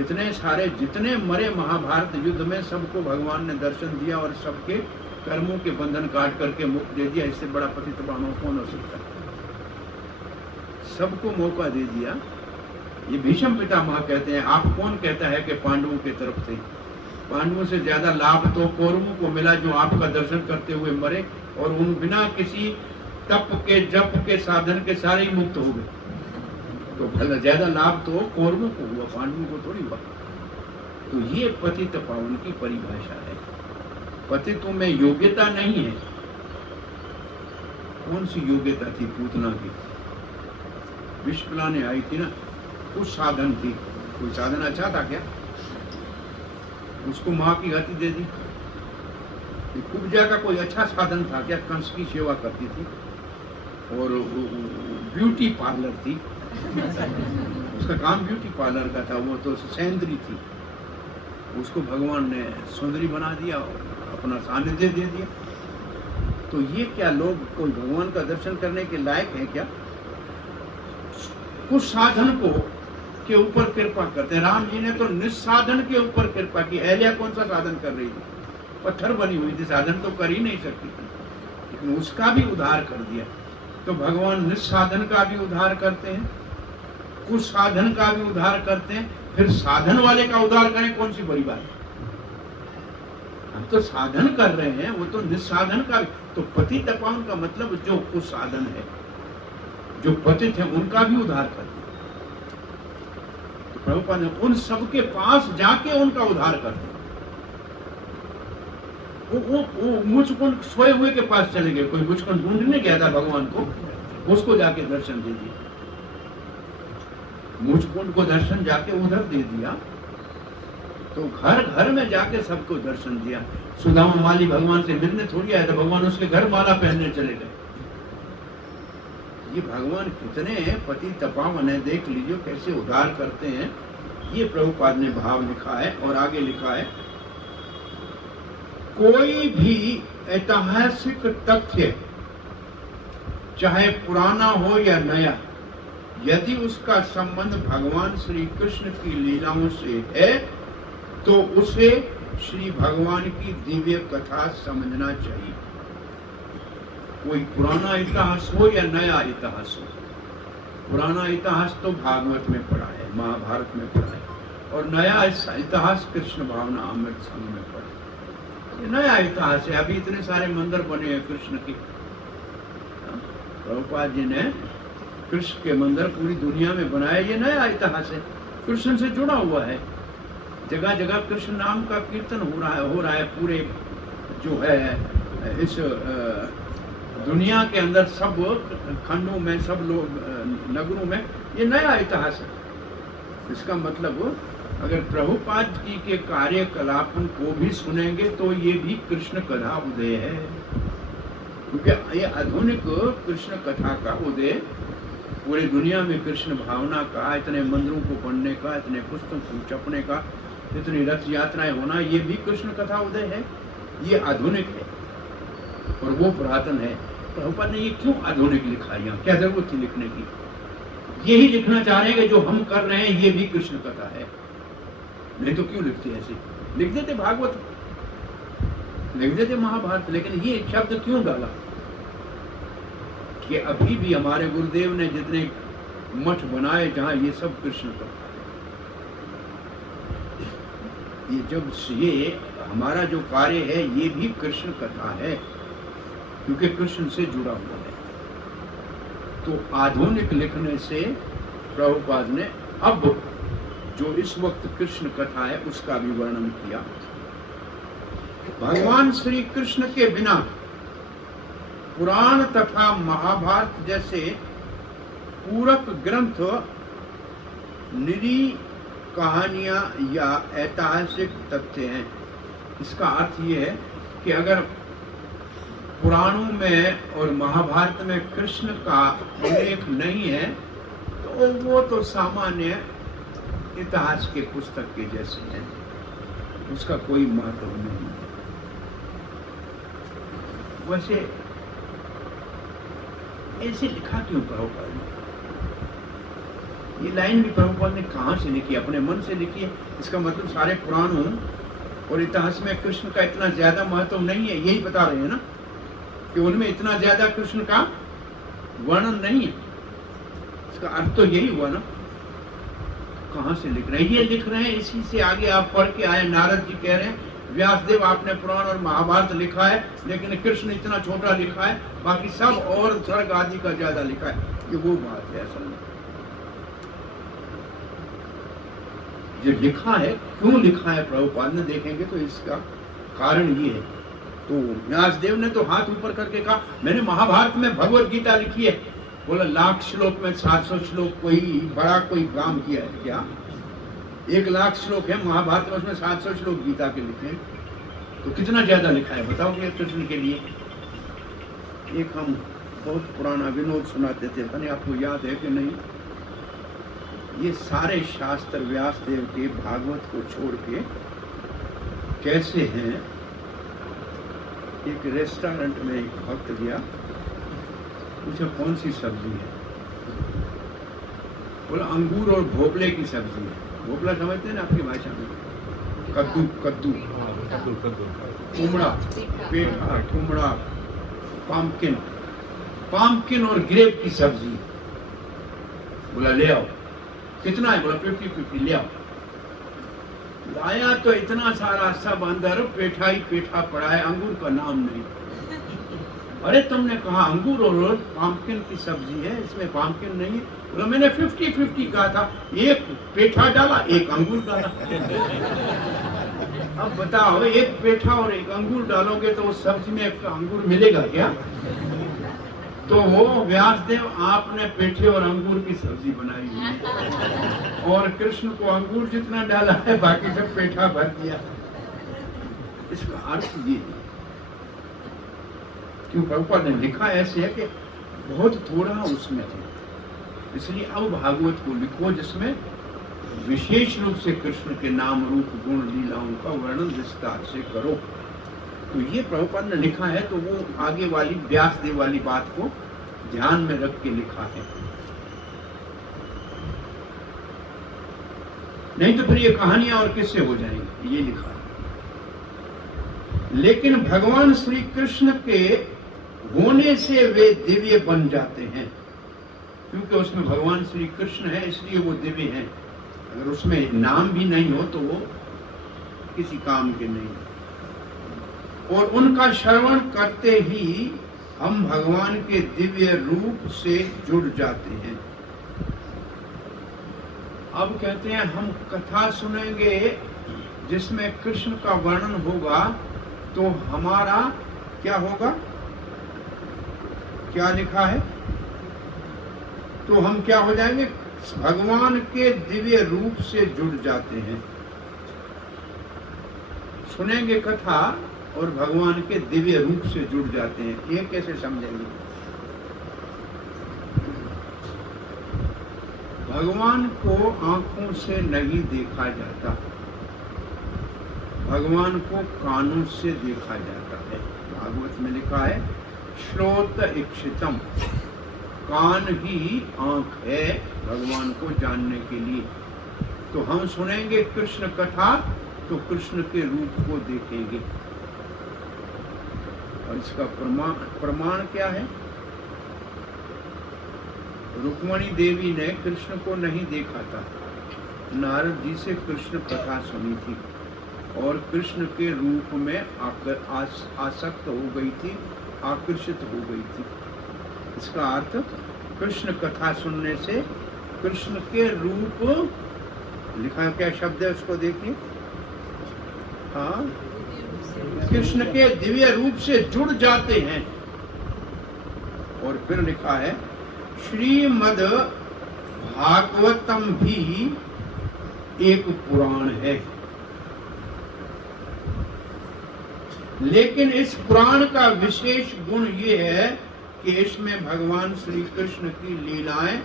इतने सारे जितने मरे महाभारत युद्ध में सबको भगवान ने दर्शन दिया और सबके कर्मों के बंधन काट करके मुक्त दे दिया। इससे बड़ा पतित पावन कौन हो सकता है? सबको मौका दे दिया। ये भीष्म पितामह कहते हैं, आप कौन कहता है कि पांडवों की तरफ थे? पांडवों से ज्यादा लाभ तो कौरवों को मिला, जो आपका दर्शन करते हुए मरे और उन बिना किसी तप के जप के साधन के सारे ही मुक्त हो गए। तो भला ज्यादा लाभ तो कौरवों को हुआ, पांडवों को थोड़ी हुआ। तो ये पतित पावन की परिभाषा है। पतितों में योग्यता नहीं है। कौन सी योग्यता थी पूतना की? विष पिलाने आई थी ना, कुछ साधन थी। कोई साधन अच्छा था क्या? उसको माँ की गति दे दी। कुब्जा का कोई अच्छा साधन था क्या? कंस की सेवा करती थी और ब्यूटी पार्लर थी। उसका काम ब्यूटी पार्लर का था। वो तो सैंद्री थी, उसको भगवान ने सुंदरी बना दिया और अपना सानिध्य दे दिया। तो ये क्या लोग कोई भगवान का दर्शन करने के लायक है क्या? कुछ साधन को के ऊपर कृपा करते हैं। राम जी ने तो निस्साधन के ऊपर कृपा की। अहल्या कौन सा साधन कर रही थी? पत्थर बनी हुई थी, साधन तो कर ही नहीं सकती थी, लेकिन उसका भी उद्धार कर दिया। तो भगवान निस्साधन का भी उद्धार करते हैं, कुछ साधन का भी उद्धार करते हैं, फिर साधन वाले का उद्धार करें, कौन सी बड़ी बात है? हम तो साधन कर रहे हैं, वो तो निस्साधन का भी। तो पतित पावन का मतलब जो कुछ साधन है, जो पतित है, उनका भी उद्धार करते हैं। तो प्रभुपाद ने उन सबके पास जाके उनका उद्धार करते हैं। वो मुझकुंड सोए हुए के पास चले गए। कोई मुझकुंड ढूंढने गया था भगवान को, उसको जाके दर्शन दे दिया। मुझकुंड को दर्शन जाके उधर दे दिया। तो घर घर में जाके सबको दर्शन दिया। सुदामा माली भगवान से मिलने थोड़ी आया था, भगवान उसके घर माला पहनने चले गए। ये भगवान कितने पति तपावन है, देख लीजिए कैसे उद्धार करते हैं। ये प्रभुपाद ने भाव लिखा है। और आगे लिखा है, कोई भी ऐतिहासिक तथ्य चाहे पुराना हो या नया, यदि उसका संबंध भगवान श्री कृष्ण की लीलाओं से है तो उसे श्री भगवान की दिव्य कथा समझना चाहिए। कोई पुराना इतिहास हो या नया इतिहास हो। पुराना इतिहास तो भागवत में पढ़ा है, महाभारत में पढ़ा है, और नया इतिहास कृष्ण भावना अमृत संघ में पढ़ा है। ये नया इतिहास है। अभी इतने सारे मंदिर बने हैं कृष्ण के। प्रभुपाद जी ने कृष्ण के मंदिर पूरी दुनिया में बनाए। ये नया इतिहास है, कृष्ण से जुड़ा हुआ है। जगह जगह कृष्ण नाम का कीर्तन हो रहा है पूरे जो है इस दुनिया के अंदर, सब खंडों में, सब लोग नगरों में। ये नया इतिहास है। इसका मतलब अगर प्रभुपाद जी के कार्यकलापों को भी सुनेंगे तो ये भी कृष्ण कथा उदय है, क्योंकि ये आधुनिक कृष्ण कथा का उदय, पूरी दुनिया में कृष्ण भावना का, इतने मंदिरों को पढ़ने का, इतने पुस्तकों को छपने का, इतनी रथ यात्राएं होना, ये भी कृष्ण कथा उदय है। ये आधुनिक है और वो पुरातन है। प्रभुपाद ने ये क्यों आधुनिक लिखा? यहाँ क्या जरूरत थी लिखने की? यही लिखना चाह रहे हैं कि जो हम कर रहे हैं ये भी कृष्ण कथा है। नहीं तो क्यों लिखते ऐसे? लिख देते भागवत, लिख देते महाभारत, लेकिन ये शब्द क्यों डाला कि अभी भी हमारे गुरुदेव ने जितने मठ बनाए जहां ये सब कृष्ण कथा। ये जब ये हमारा जो कार्य है ये भी कृष्ण कथा है, क्योंकि कृष्ण से जुड़ा हुआ है। तो आधुनिक लिखने से प्रभुपाद ने अब जो इस वक्त कृष्ण कथा है उसका भी वर्णन किया। भगवान श्री कृष्ण के बिना पुराण तथा महाभारत जैसे पूरक ग्रंथ निरी कहानियां या ऐतिहासिक तथ्य हैं। इसका अर्थ ये है कि अगर पुराणों में और महाभारत में कृष्ण का उल्लेख नहीं है तो वो तो सामान्य इतिहास के पुस्तक के जैसे हैं, उसका कोई महत्व नहीं है। वैसे ऐसे लिखा क्यों प्रभुपाद ने? ये लाइन भी प्रभुपाद ने कहां से लिखी? अपने मन से लिखी है? इसका मतलब सारे पुराणों और इतिहास में कृष्ण का इतना ज्यादा महत्व नहीं है, यही बता रहे हैं ना कि उनमें इतना ज्यादा कृष्ण का वर्णन नहीं है। इसका अर्थ तो यही हुआ ना। कहां से लिख रहे हैं? ये लिख रहे हैं इसी से आगे आप पढ़ के आए। नारद जी कह रहे हैं व्यासदेव आपने पुराण और महाभारत लिखा है लेकिन कृष्ण इतना छोटा लिखा है, बाकी सब और स्वर्ग आदि का ज्यादा लिखा है। ये वो बात है असल में। जो लिखा है, क्यों लिखा है प्रभुपाद ने, देखेंगे तो इसका कारण ये है। तो व्यासदेव ने तो हाथ ऊपर करके कहा मैंने महाभारत में भगवत गीता लिखी है। बोला 1,00,000 श्लोक में 700 श्लोक कोई बड़ा कोई काम किया है क्या? 1,00,000 श्लोक है महाभारत में, उसमें 700 श्लोक गीता के लिखे हैं, तो कितना ज्यादा लिखा है बताओगे कृष्ण के लिए? एक हम बहुत पुराना विनोद सुनाते थे, पता नहीं आपको याद है कि नहीं। ये सारे शास्त्र व्यासदेव के भागवत को छोड़ के कैसे हैं? एक रेस्टोरेंट में एक भक्त गया, पूछा कौन सी सब्जी है? बोला अंगूर और भोपले की सब्जी है। भोपला समझते हैं ना आपकी भाषा में? कद्दू, कद्दू, कुमड़ा, पेठा, कुमड़ा, पाम्पकिन, पाम्पकिन और ग्रेप की सब्जी। बोला ले आओ। कितना है? बोला 50-50 ले आओ। लाया तो इतना सारा सब अंदर पेठा ही पेठा पड़ा है, अंगूर का नाम नहीं। अरे तुमने कहा अंगूर और पाम्पकिन की सब्जी है, इसमें पाम्पकिन नहीं है। बोला मैंने 50-50 कहा था, एक पेठा डाला एक अंगूर डाला। अब बताओ एक पेठा और एक अंगूर डालोगे तो उस सब्जी में एक अंगूर मिलेगा क्या? तो वो व्यासदेव आपने पेठे और अंगूर की सब्जी बनाई है और कृष्ण को अंगूर जितना डाला है बाकी सब पेठा भर दिया। इसका अर्थ ये क्यों प्रभुपाद ने लिखा ऐसे है कि बहुत थोड़ा उसमें थे, इसलिए अब भागवत को लिखो जिसमें विशेष रूप से कृष्ण के नाम रूप गुण लीलाओं का वर्णन विस्तार से करो। तो ये प्रभुपाद ने लिखा है, तो वो आगे वाली व्यासदेव वाली बात को ध्यान में रख के लिखा है, नहीं तो फिर ये कहानियां और किससे हो जाएंगी। ये लिखा है। लेकिन भगवान श्री कृष्ण के होने से वे दिव्य बन जाते हैं, क्योंकि उसमें भगवान श्री कृष्ण है इसलिए वो दिव्य हैं। अगर उसमें नाम भी नहीं हो तो वो किसी काम के नहीं। और उनका श्रवण करते ही हम भगवान के दिव्य रूप से जुड़ जाते हैं। अब कहते हैं हम कथा सुनेंगे जिसमें कृष्ण का वर्णन होगा तो हमारा क्या होगा? क्या लिखा है? तो हम क्या हो जाएंगे? भगवान के दिव्य रूप से जुड़ जाते हैं। सुनेंगे कथा और भगवान के दिव्य रूप से जुड़ जाते हैं। ये कैसे समझेंगे? भगवान को आंखों से नहीं देखा जाता, भगवान को कानों से देखा जाता है। भागवत में लिखा है श्रोत इक्षितम, कान ही आंख है भगवान को जानने के लिए। तो हम सुनेंगे कृष्ण कथा तो कृष्ण के रूप को देखेंगे। और इसका प्रमाण क्या है? रुक्मणी देवी ने कृष्ण को नहीं देखा था, नारद जी से कृष्ण कथा सुनी थी और कृष्ण के रूप में आसक्त हो गई थी, आकर्षित हो गई थी। इसका अर्थ कृष्ण कथा सुनने से कृष्ण के रूप लिखा क्या शब्द है उसको देखिए। हाँ, कृष्ण के दिव्य रूप से जुड़ जाते हैं। और फिर लिखा है श्रीमद् भागवतम भी एक पुराण है, लेकिन इस पुराण का विशेष गुण ये है कि इसमें भगवान श्री कृष्ण की लीलाएं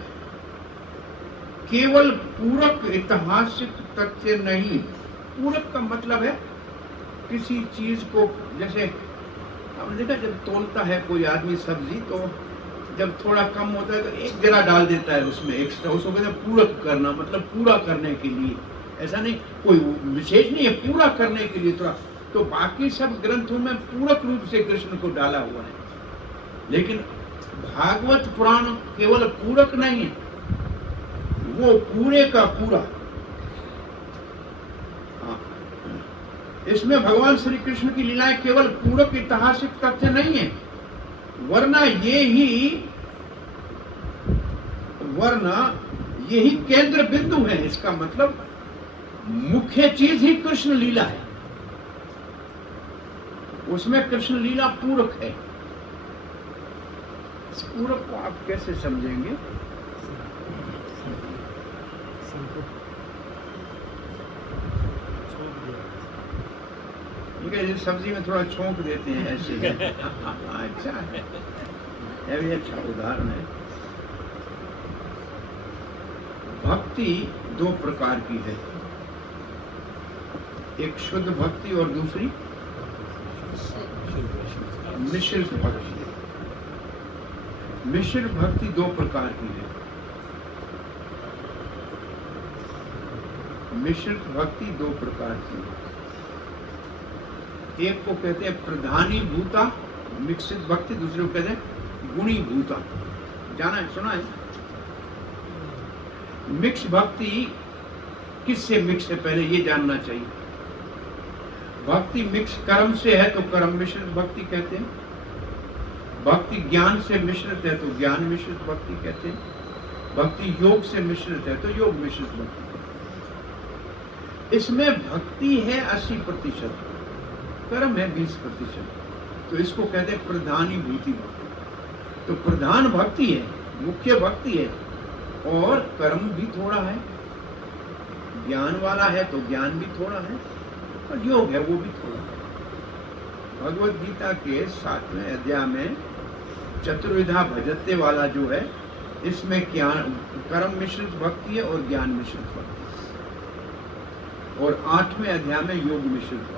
केवल पूरक ऐतिहासिक तथ्य नहीं। पूरक का मतलब है किसी चीज को, जैसे आपने देखा जब तोलता है कोई आदमी सब्जी, तो जब थोड़ा कम होता है तो एक जरा डाल देता है उसमें एक्स्ट्रा, उसको कहते हैं पूरक करना, मतलब पूरा करने के लिए। ऐसा नहीं, कोई विशेष नहीं है, पूरा करने के लिए थोड़ा। तो बाकी सब ग्रंथों में पूरक रूप से कृष्ण को डाला हुआ है, लेकिन भागवत पुराण केवल पूरक नहीं है, वो पूरे का पूरा। इसमें भगवान श्री कृष्ण की लीलाएं केवल पूरक ऐतिहासिक तथ्य नहीं है, वरना यही केंद्र बिंदु है। इसका मतलब मुख्य चीज ही कृष्ण लीला है, उसमें कृष्ण लीला पूरक है। इस पूरक को आप कैसे समझेंगे? जैसे सब्जी में थोड़ा छोंक देते हैं ऐसे। अच्छा है, यह भी अच्छा उदाहरण है। भक्ति दो प्रकार की है, एक शुद्ध भक्ति और दूसरी मिश्रित भक्ति। मिश्रित भक्ति दो प्रकार की है। मिश्रित भक्ति दो प्रकार की है। एक को कहते हैं प्रधानी भूता मिश्रित भक्ति, दूसरे को कहते हैं गुणी भूता। जाना है, सुना है? मिक्स भक्ति किससे मिक्स है, पहले ये जानना चाहिए। भक्ति मिक्स कर्म से है तो कर्म मिश्रित भक्ति कहते हैं। भक्ति ज्ञान से मिश्रित है तो ज्ञान मिश्रित भक्ति कहते हैं। भक्ति योग से मिश्रित है तो योग मिश्रित भक्ति कहते हैं। इसमें भक्ति है 80%, कर्म है 20%, तो इसको कहते हैं प्रधानी भूति भक्ति। तो प्रधान भक्ति है, मुख्य भक्ति है, और कर्म भी थोड़ा है, ज्ञान वाला है तो ज्ञान भी थोड़ा है, और योग है वो भी थोड़ा है। भगवत गीता के 7वें अध्याय में चतुर्विधा भजते वाला जो है, इसमें क्या कर्म मिश्रित भक्ति है और ज्ञान मिश्रित भक्ति है। और 8वें अध्याय में योग मिश्रित भक्ति।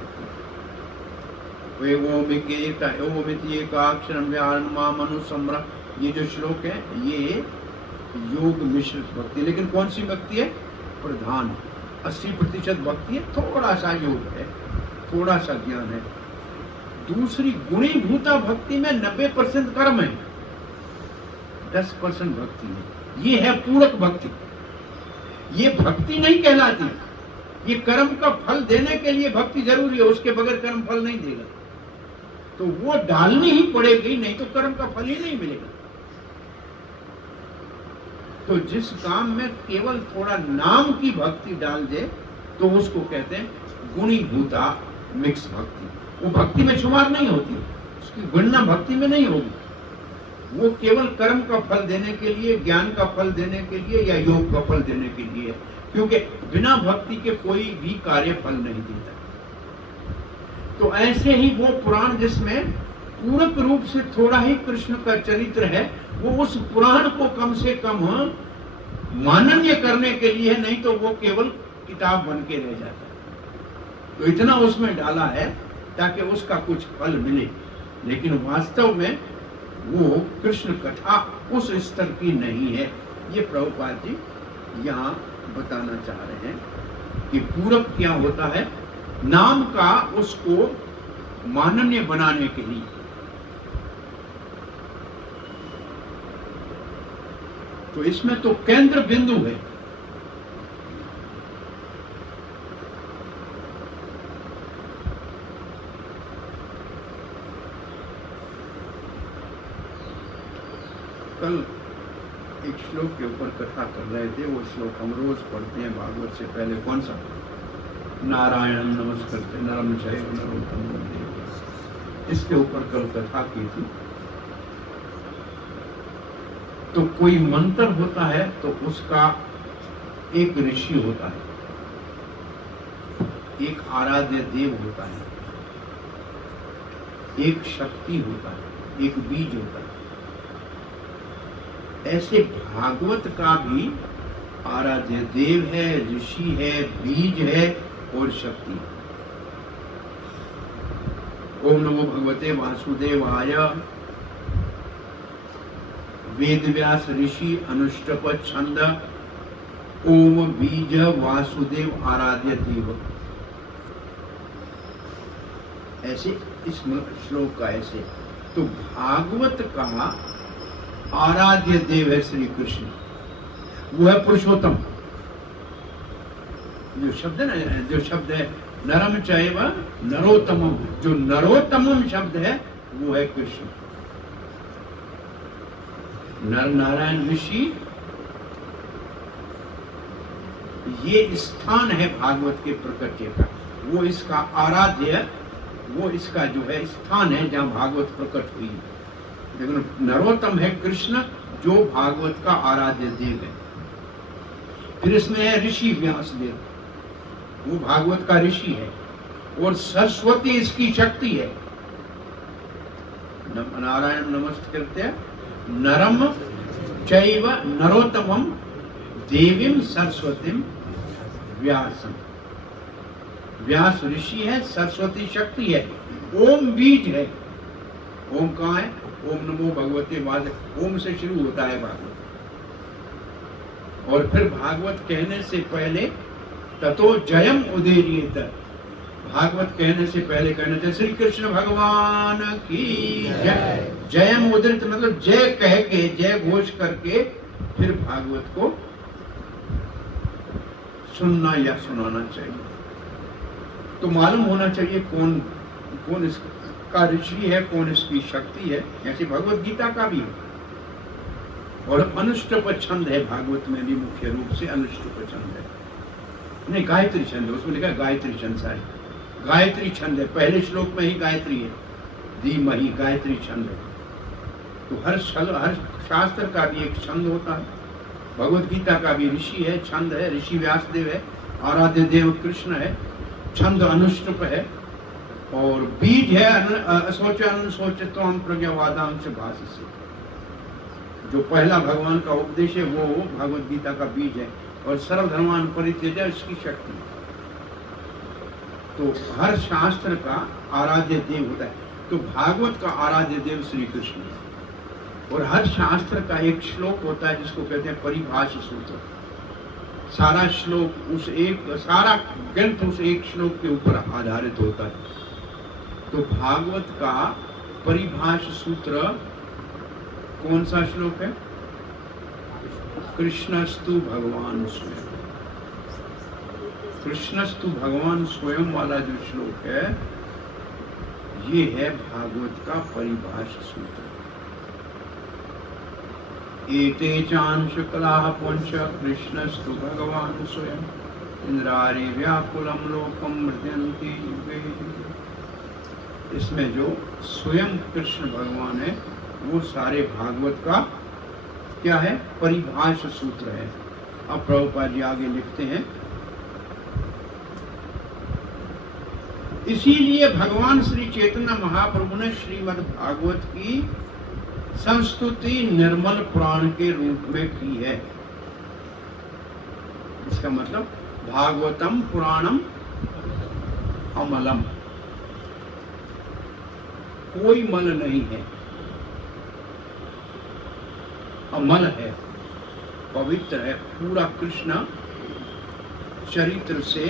ये जो श्लोक है ये योग मिश्रित भक्ति, लेकिन कौन सी भक्ति है? प्रधान। 80% भक्ति है, थोड़ा सा योग है, थोड़ा सा ज्ञान है। दूसरी गुणीभूता भक्ति में 90% कर्म है, 10% भक्ति है। ये है पूरक भक्ति। ये भक्ति नहीं कहलाती, ये कर्म का फल देने के लिए भक्ति जरूरी है, उसके बगैर कर्म फल नहीं देगा। तो वो डालनी ही पड़ेगी, नहीं तो कर्म का फल ही नहीं मिलेगा। तो जिस काम में केवल थोड़ा नाम की भक्ति डाल दे तो उसको कहते हैं गुणीभूता मिक्स भक्ति। वो भक्ति में शुमार नहीं होती, उसकी गणना भक्ति में नहीं होगी। वो केवल कर्म का फल देने के लिए, ज्ञान का फल देने के लिए या योग का फल देने के लिए, क्योंकि बिना भक्ति के कोई भी कार्य फल नहीं देता। तो ऐसे ही वो पुराण जिसमें पूरक रूप से थोड़ा ही कृष्ण का चरित्र है, वो उस पुराण को कम से कम माननीय करने के लिए है, नहीं तो वो केवल किताब बन के रह जाता है। तो इतना उसमें डाला है ताकि उसका कुछ फल मिले, लेकिन वास्तव में वो कृष्ण कथा उस स्तर की नहीं है। ये प्रभुपाद जी यहाँ बताना चाह रहे हैं कि पूरक क्या होता है, नाम का उसको माननीय बनाने के लिए। तो इसमें तो केंद्र बिंदु है। कल एक श्लोक के ऊपर कथा कर रहे थे। वो श्लोक हम रोज पढ़ते हैं भागवत से पहले। कौन सा? नारायण नमस्कृत्य नरम चैव नरोत्तमं देवम्। इसके ऊपर कल कथा की थी। तो कोई मंत्र होता है तो उसका एक ऋषि होता है, एक आराध्य देव होता है, एक शक्ति होता है, एक बीज होता है। ऐसे भागवत का भी आराध्य देव है, ऋषि है, बीज है और शक्ति। ओम नमो भगवते वासुदेवाय। वेद व्यास ऋषि अनुष्टप छंद ओम बीज वासुदेव आराध्य देव। ऐसे इस श्लोक का ऐसे। तो भागवत का आराध्य देव है श्री कृष्ण, वो है पुरुषोत्तम। जो शब्द है ना, जो शब्द है नरम चैव नरोत्तमम, जो नरोत्तमम शब्द है वो है कृष्ण। नर नारायण ऋषि, ये स्थान है भागवत के प्रकट्य का। वो इसका आराध्य, वो इसका जो है स्थान है जहां भागवत प्रकट हुई। देखो, नरोत्तम है कृष्ण जो भागवत का आराध्य देव है। फिर इसमें है ऋषि व्यास देव, वो भागवत का ऋषि है। और सरस्वती इसकी शक्ति है। नारायण नमस्कृत्य नरम चैव नरोत्तमं देवीं सरस्वतीं व्यासम। व्यास ऋषि है, सरस्वती शक्ति है, ओम बीज है। ओम कहाँ है? ओम नमो भगवते वासुदेवाय। ओम से शुरू होता है भागवत। और फिर भागवत कहने से पहले ततो जयम उदीरयेत। भागवत कहने से पहले कहना चाहिए श्री कृष्ण भगवान की जय। जयम उदीरित मतलब जय कह के, जय घोष करके फिर भागवत को सुनना या सुनाना चाहिए। तो मालूम होना चाहिए कौन कौन इसका ऋषि है, कौन इसकी शक्ति है। ऐसे भगवत गीता का भी है। और अनुष्टुप छंद है भागवत में भी, मुख्य रूप से अनुष्टुप छंद है। नहीं, गायत्री छंद है, उसमें लिखा है गायत्री छंद। सारी गायत्री छंद है। पहले श्लोक में ही गायत्री है, धीमहि गायत्री छंद है। तो हर शास्त्र का भी एक छंद होता है। भगवत गीता का भी ऋषि है, छंद है, ऋषि व्यासदेव है, आराध्य देव कृष्ण है, छंद अनुष्टुप है। और बीज है असोचानुशोचित्वं प्रज्ञावादांश भाषसे। जो पहला भगवान का उपदेश है वो भगवत गीता का बीज है। और सर्वधर्मान परित्यज्य इसकी शक्ति। तो हर शास्त्र का आराध्य देव होता है। तो भागवत का आराध्य देव श्री कृष्ण है। और हर शास्त्र का एक श्लोक होता है जिसको कहते हैं परिभाष सूत्र। सारा श्लोक उस एक, सारा ग्रंथ उस एक श्लोक के ऊपर आधारित होता है। तो भागवत का परिभाष सूत्र कौन सा श्लोक है? कृष्णस्तु भगवान स्वयं। कृष्णस्तु भगवान स्वयं वाला जो श्लोक है, ये है भागवत का परिभाष सूत्र। एते चान शुक्लाः पुंस कृष्णस्तु भगवान स्वयं इंद्रारि व्याकुलम लोकम मृत्यन्ति युगे। इसमें जो स्वयं कृष्ण भगवान है वो सारे भागवत का क्या है? परिभाष सूत्र है। अब प्रभुपाद जी आगे लिखते हैं, इसीलिए भगवान श्री चैतन्य महाप्रभु ने श्रीमद् भागवत की संस्तुति निर्मल पुराण के रूप में की है। इसका मतलब भागवतम पुराणम अमलम, कोई मल नहीं है, अमल है, पवित्र है, पूरा कृष्ण चरित्र से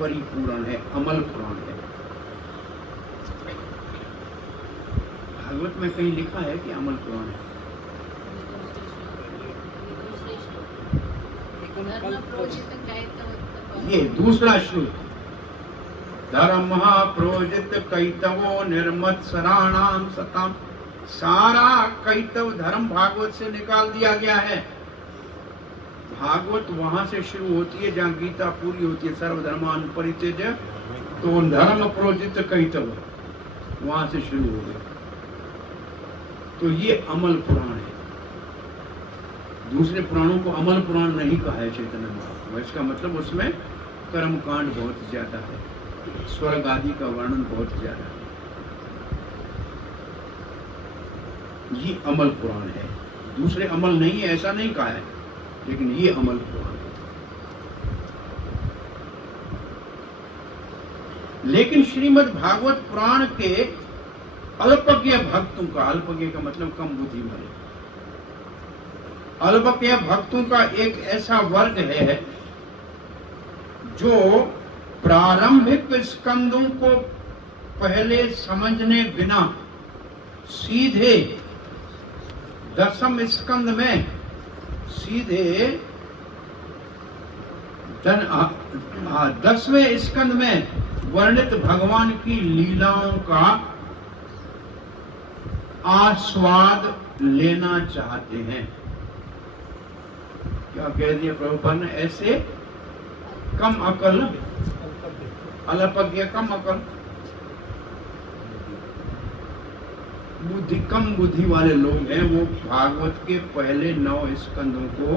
परिपूर्ण है, अमल पुराण है। भागवत में कहीं लिखा है कि अमल पुराण है? ये दूसरा श्लोक, धर्म प्रोजित कैतवो निर्मत्सराणाम सताम। सारा कैतव धर्म भागवत से निकाल दिया गया है। भागवत वहां से शुरू होती है जहां गीता पूरी होती है, सर्वधर्मान परित्यज्य तो धर्म प्रोजित कहितव्य, वहां से शुरू हो गया। तो ये अमल पुराण है। दूसरे पुराणों को अमल पुराण नहीं कहा है चैतन्य महाप्रभु। इसका मतलब उसमें कर्म कांड बहुत ज्यादा है, स्वर्ग आदि का वर्णन बहुत ज्यादा है। ये अमल पुराण है। दूसरे अमल नहीं है ऐसा नहीं कहा है, लेकिन ये अमल पुराण है। लेकिन श्रीमद् भागवत पुराण के अल्पज्ञ भक्तों का, अल्पज्ञ का मतलब कम बुद्धि वाले, अल्पज्ञ भक्तों का एक ऐसा वर्ग है जो प्रारंभिक स्कंदों को पहले समझने बिना सीधे दसम स्कंद में सीधे 10वें स्कंद में वर्णित भगवान की लीलाओं का आस्वाद लेना चाहते हैं। क्या कह दिया प्रभुपाद ने? ऐसे कम अकल, अल्पज्ञ कम अकल, बुद्धि कम बुद्धि वाले लोग हैं, वो भागवत के पहले 9 स्कंदों को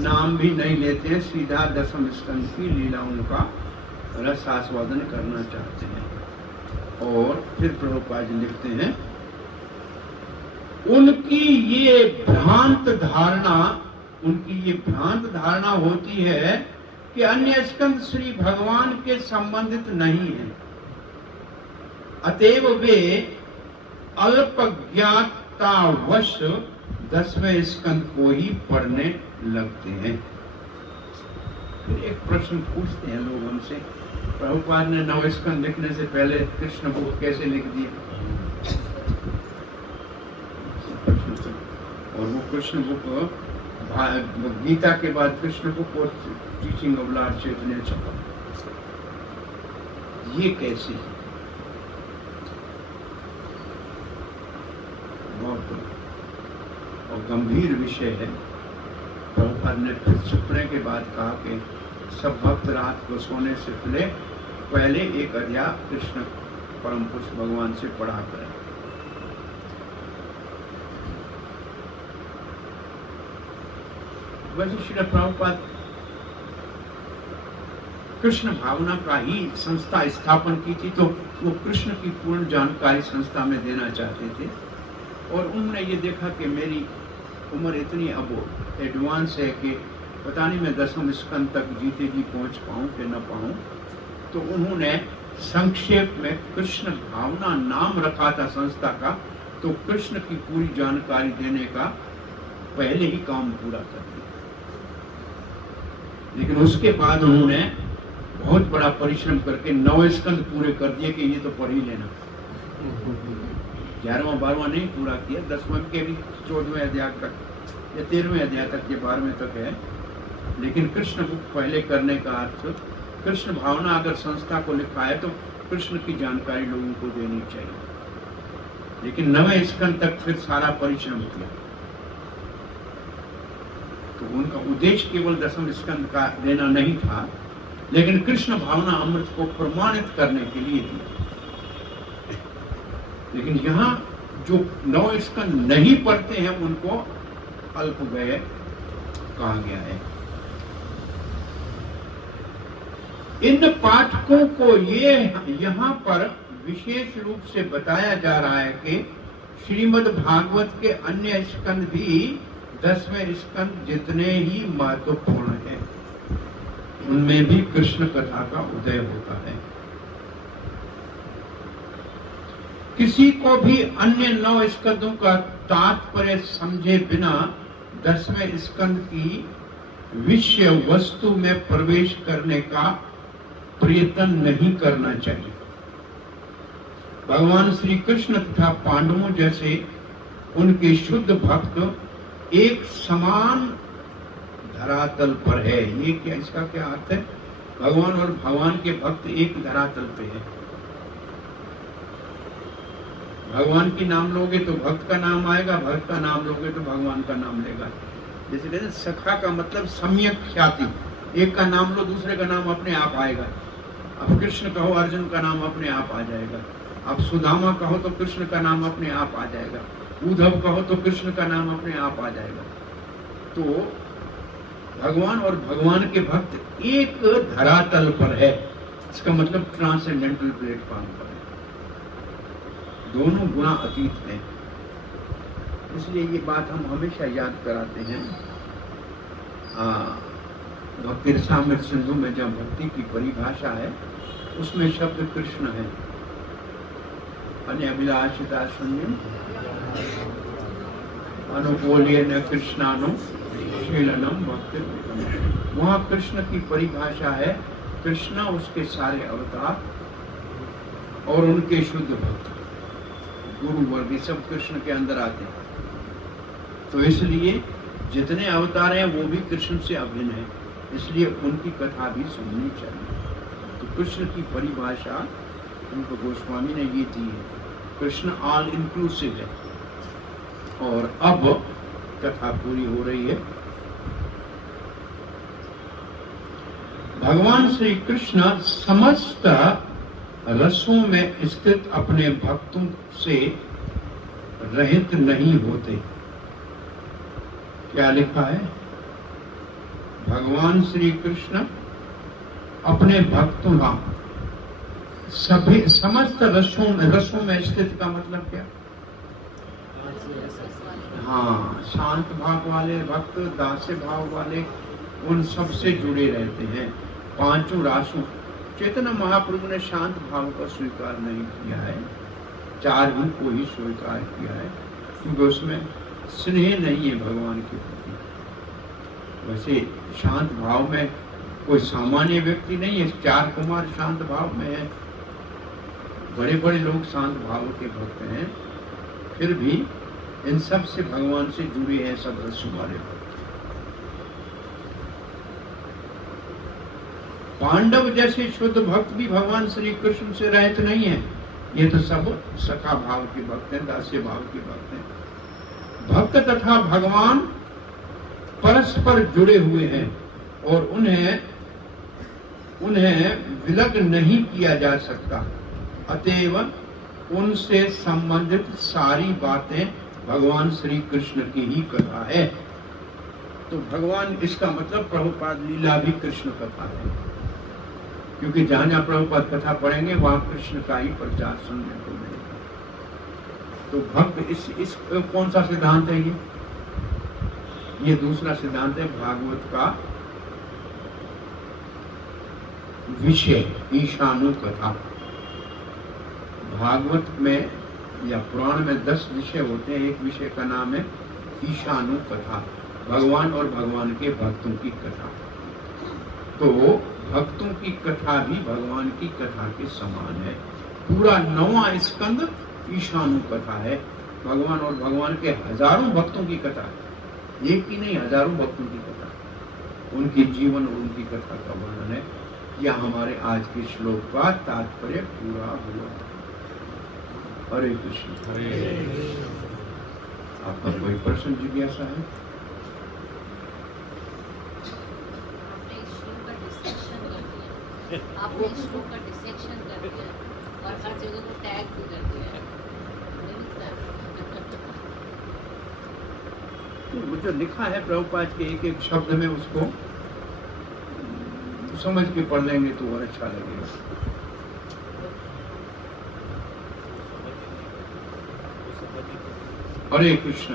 नाम भी नहीं लेते हैं, सीधा दसम स्कंद की लीलाओं का रस आस्वादन करना चाहते हैं। और फिर प्रभुपाद जी लिखते हैं, उनकी ये भ्रांत धारणा होती है कि अन्य स्कंद श्री भगवान के संबंधित नहीं है, अतएव वे अल्पज्ञातावश 10वें स्कंद को ही पढ़ने लगते हैं। फिर एक प्रश्न पूछते हैं लोग हमसे, प्रभुपाद ने 9 स्कंद लिखने से पहले कृष्ण बुक कैसे लिख दिया? और वो कृष्ण बुक गीता के बाद कृष्ण बुक और टीचिंग ऑफ लॉर्ड चैतन्य छपा, ये कैसे? बहुत और गंभीर विषय है। प्रभुपाद ने फिर छपने के बाद कहा कि सब भक्त रात को सोने से पहले एक अध्याय कृष्ण परम पुरुष भगवान से पढ़ा करें। वैसे श्री प्रभुपाद कृष्ण भावना का ही संस्था स्थापन की थी, तो वो कृष्ण की पूर्ण जानकारी संस्था में देना चाहते थे। और उन्होंने ये देखा कि मेरी उम्र इतनी अब एडवांस है कि पता नहीं मैं 10वें स्कंद तक जीते जी पहुंच पाऊं कि न पाऊं, तो उन्होंने संक्षेप में कृष्ण भावना नाम रखा था संस्था का। तो कृष्ण की पूरी जानकारी देने का पहले ही काम पूरा कर दिया। लेकिन उसके बाद उन्होंने बहुत बड़ा परिश्रम करके 9 स्कंद पूरे कर दिए कि ये तो पढ़ ही लेना। 11वां 12वां नहीं पूरा किया, 10वें के भी 14वें अध्याय तक या 13वें अध्याय तक, ये 12वें तक है। लेकिन कृष्ण बुक पहले करने का अर्थ, कृष्ण भावना अगर संस्था को लिखा है तो कृष्ण की जानकारी लोगों को देनी चाहिए। लेकिन 9वें स्कंद तक फिर सारा परिश्रम किया। तो उनका उद्देश्य केवल 10वें स्कंद का देना नहीं था, लेकिन कृष्ण भावना अमृत को प्रमाणित करने के लिए दिया। लेकिन यहाँ जो 9 स्कंद नहीं पढ़ते हैं उनको अल्पज्ञ कहा गया है। इन पाठकों को ये यहाँ पर विशेष रूप से बताया जा रहा है कि श्रीमद् भागवत के अन्य स्कंद भी 10वें स्कंद जितने ही महत्वपूर्ण हैं, उनमें भी कृष्ण कथा का उदय होता है। किसी को भी अन्य 9 स्कंदों का तात्पर्य समझे बिना 10वें स्कंद की विषय वस्तु में प्रवेश करने का प्रयत्न नहीं करना चाहिए। भगवान श्री कृष्ण तथा पांडवों जैसे उनके शुद्ध भक्त एक समान धरातल पर है। ये क्या, इसका क्या अर्थ है? भगवान और भगवान के भक्त एक धरातल पे है। भगवान की नाम लोगे तो भक्त का नाम आएगा, भक्त का नाम लोगे तो भगवान का नाम लेगा। जैसे कहते हैं सखा का मतलब सम्यक ख्याति, एक का नाम लो दूसरे का नाम अपने आप आएगा। अब कृष्ण कहो अर्जुन का नाम अपने आप आ जाएगा, अब सुदामा कहो तो कृष्ण का नाम अपने आप आ जाएगा, उद्धव कहो तो कृष्ण का नाम अपने आप आ जाएगा। तो भगवान और भगवान के भक्त एक धरातल पर है, इसका मतलब ट्रांसेंडेंटल प्लेटफॉर्म पर है, दोनों गुणा अतीत हैं। इसलिए ये बात हम हमेशा याद कराते हैं। भक्ति रसामृत सिंधु में जब भक्ति की परिभाषा है उसमें शब्द कृष्ण है, अनभिलाषिता शून्यम अनुकूल्येन कृष्णानु शीलनम भक्ति। वहाँ कृष्ण की परिभाषा है कृष्ण, उसके सारे अवतार और उनके शुद्ध भक्त, गुरु वर्ग, ये सब कृष्ण के अंदर आते हैं। तो इसलिए जितने अवतार हैं वो भी कृष्ण से अभिन्न है, इसलिए उनकी कथा भी सुननी चाहिए। तो कृष्ण की परिभाषा उनको गोस्वामी ने ये दी है, कृष्ण ऑल इंक्लूसिव है। और अब कथा पूरी हो रही है। भगवान श्री कृष्ण समस्त रसों में स्थित अपने भक्तों से रहित नहीं होते। क्या लिखा है? भगवान श्री कृष्ण अपने भक्तों का सभी समस्त रसों में स्थित का मतलब क्या? हाँ, शांत भाव वाले भक्त, दास्य भाव वाले, उन सब से जुड़े रहते हैं। पांचों रासों, चैतन्य महाप्रभु ने शांत भाव का स्वीकार नहीं किया है, चार ही को ही स्वीकार किया है, क्योंकि उसमें स्नेह नहीं है भगवान के प्रति। वैसे शांत भाव में कोई सामान्य व्यक्ति नहीं है, चार कुमार शांत भाव में है, बड़े बड़े लोग शांत भाव के भक्त हैं, फिर भी इन सब से भगवान से जुड़े हैं सब रसों वाले भक्त। पांडव जैसे शुद्ध भक्त भी भगवान श्री कृष्ण से रहित नहीं है, ये तो सब सखा भाव के भक्त हैं, दास्य भाव के भक्त हैं। भक्त तथा भगवान परस्पर जुड़े हुए हैं और उन्हें विलग नहीं किया जा सकता, अतएव उनसे संबंधित सारी बातें भगवान श्री कृष्ण की ही कथा है। तो भगवान, इसका मतलब प्रभुपाद लीला भी कृष्ण कथा है, क्योंकि जहां जहां प्रभुपाद कथा पढ़ेंगे वहां कृष्ण का ही प्रचार सुनने को मिलेगा। तो भक्त इस कौन सा सिद्धांत है? ये दूसरा सिद्धांत है भागवत का विषय, ईशानु कथा। भागवत में या पुराण में 10 विषय होते हैं, एक विषय का नाम है ईशानु कथा, भगवान और भगवान के भक्तों की कथा। तो भक्तों की कथा भी भगवान की कथा के समान है। पूरा 9वां स्कंद ईशानु कथा है, भगवान और भगवान के हजारों भक्तों की कथा है, एक ही नहीं, हजारों भक्तों की कथा, उनके जीवन और उनकी कथा का वर्णन है। यह हमारे आज के श्लोक का तात्पर्य पूरा हुआ। हरे कृष्ण। आपका कोई प्रश्न जिज्ञासा है? आपने श्लोक का डिसेक्शन कर दिया और हर जगह को टैग भी कर दिया। तो जो लिखा है प्रभुपाद के एक एक शब्द में, उसको समझ के पढ़ लेंगे तो और अच्छा लगेगा। हरे कृष्ण।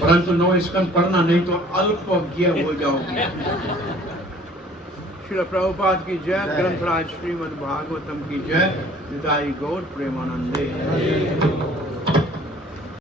परंतु 9 स्कंद पढ़ना, नहीं तो अल्पज्ञ हो जाओगे। श्री प्रभुपाद की जय। ग्रंथराज श्रीमद् भागवतम की जय। निताई गौर प्रेमानंदे।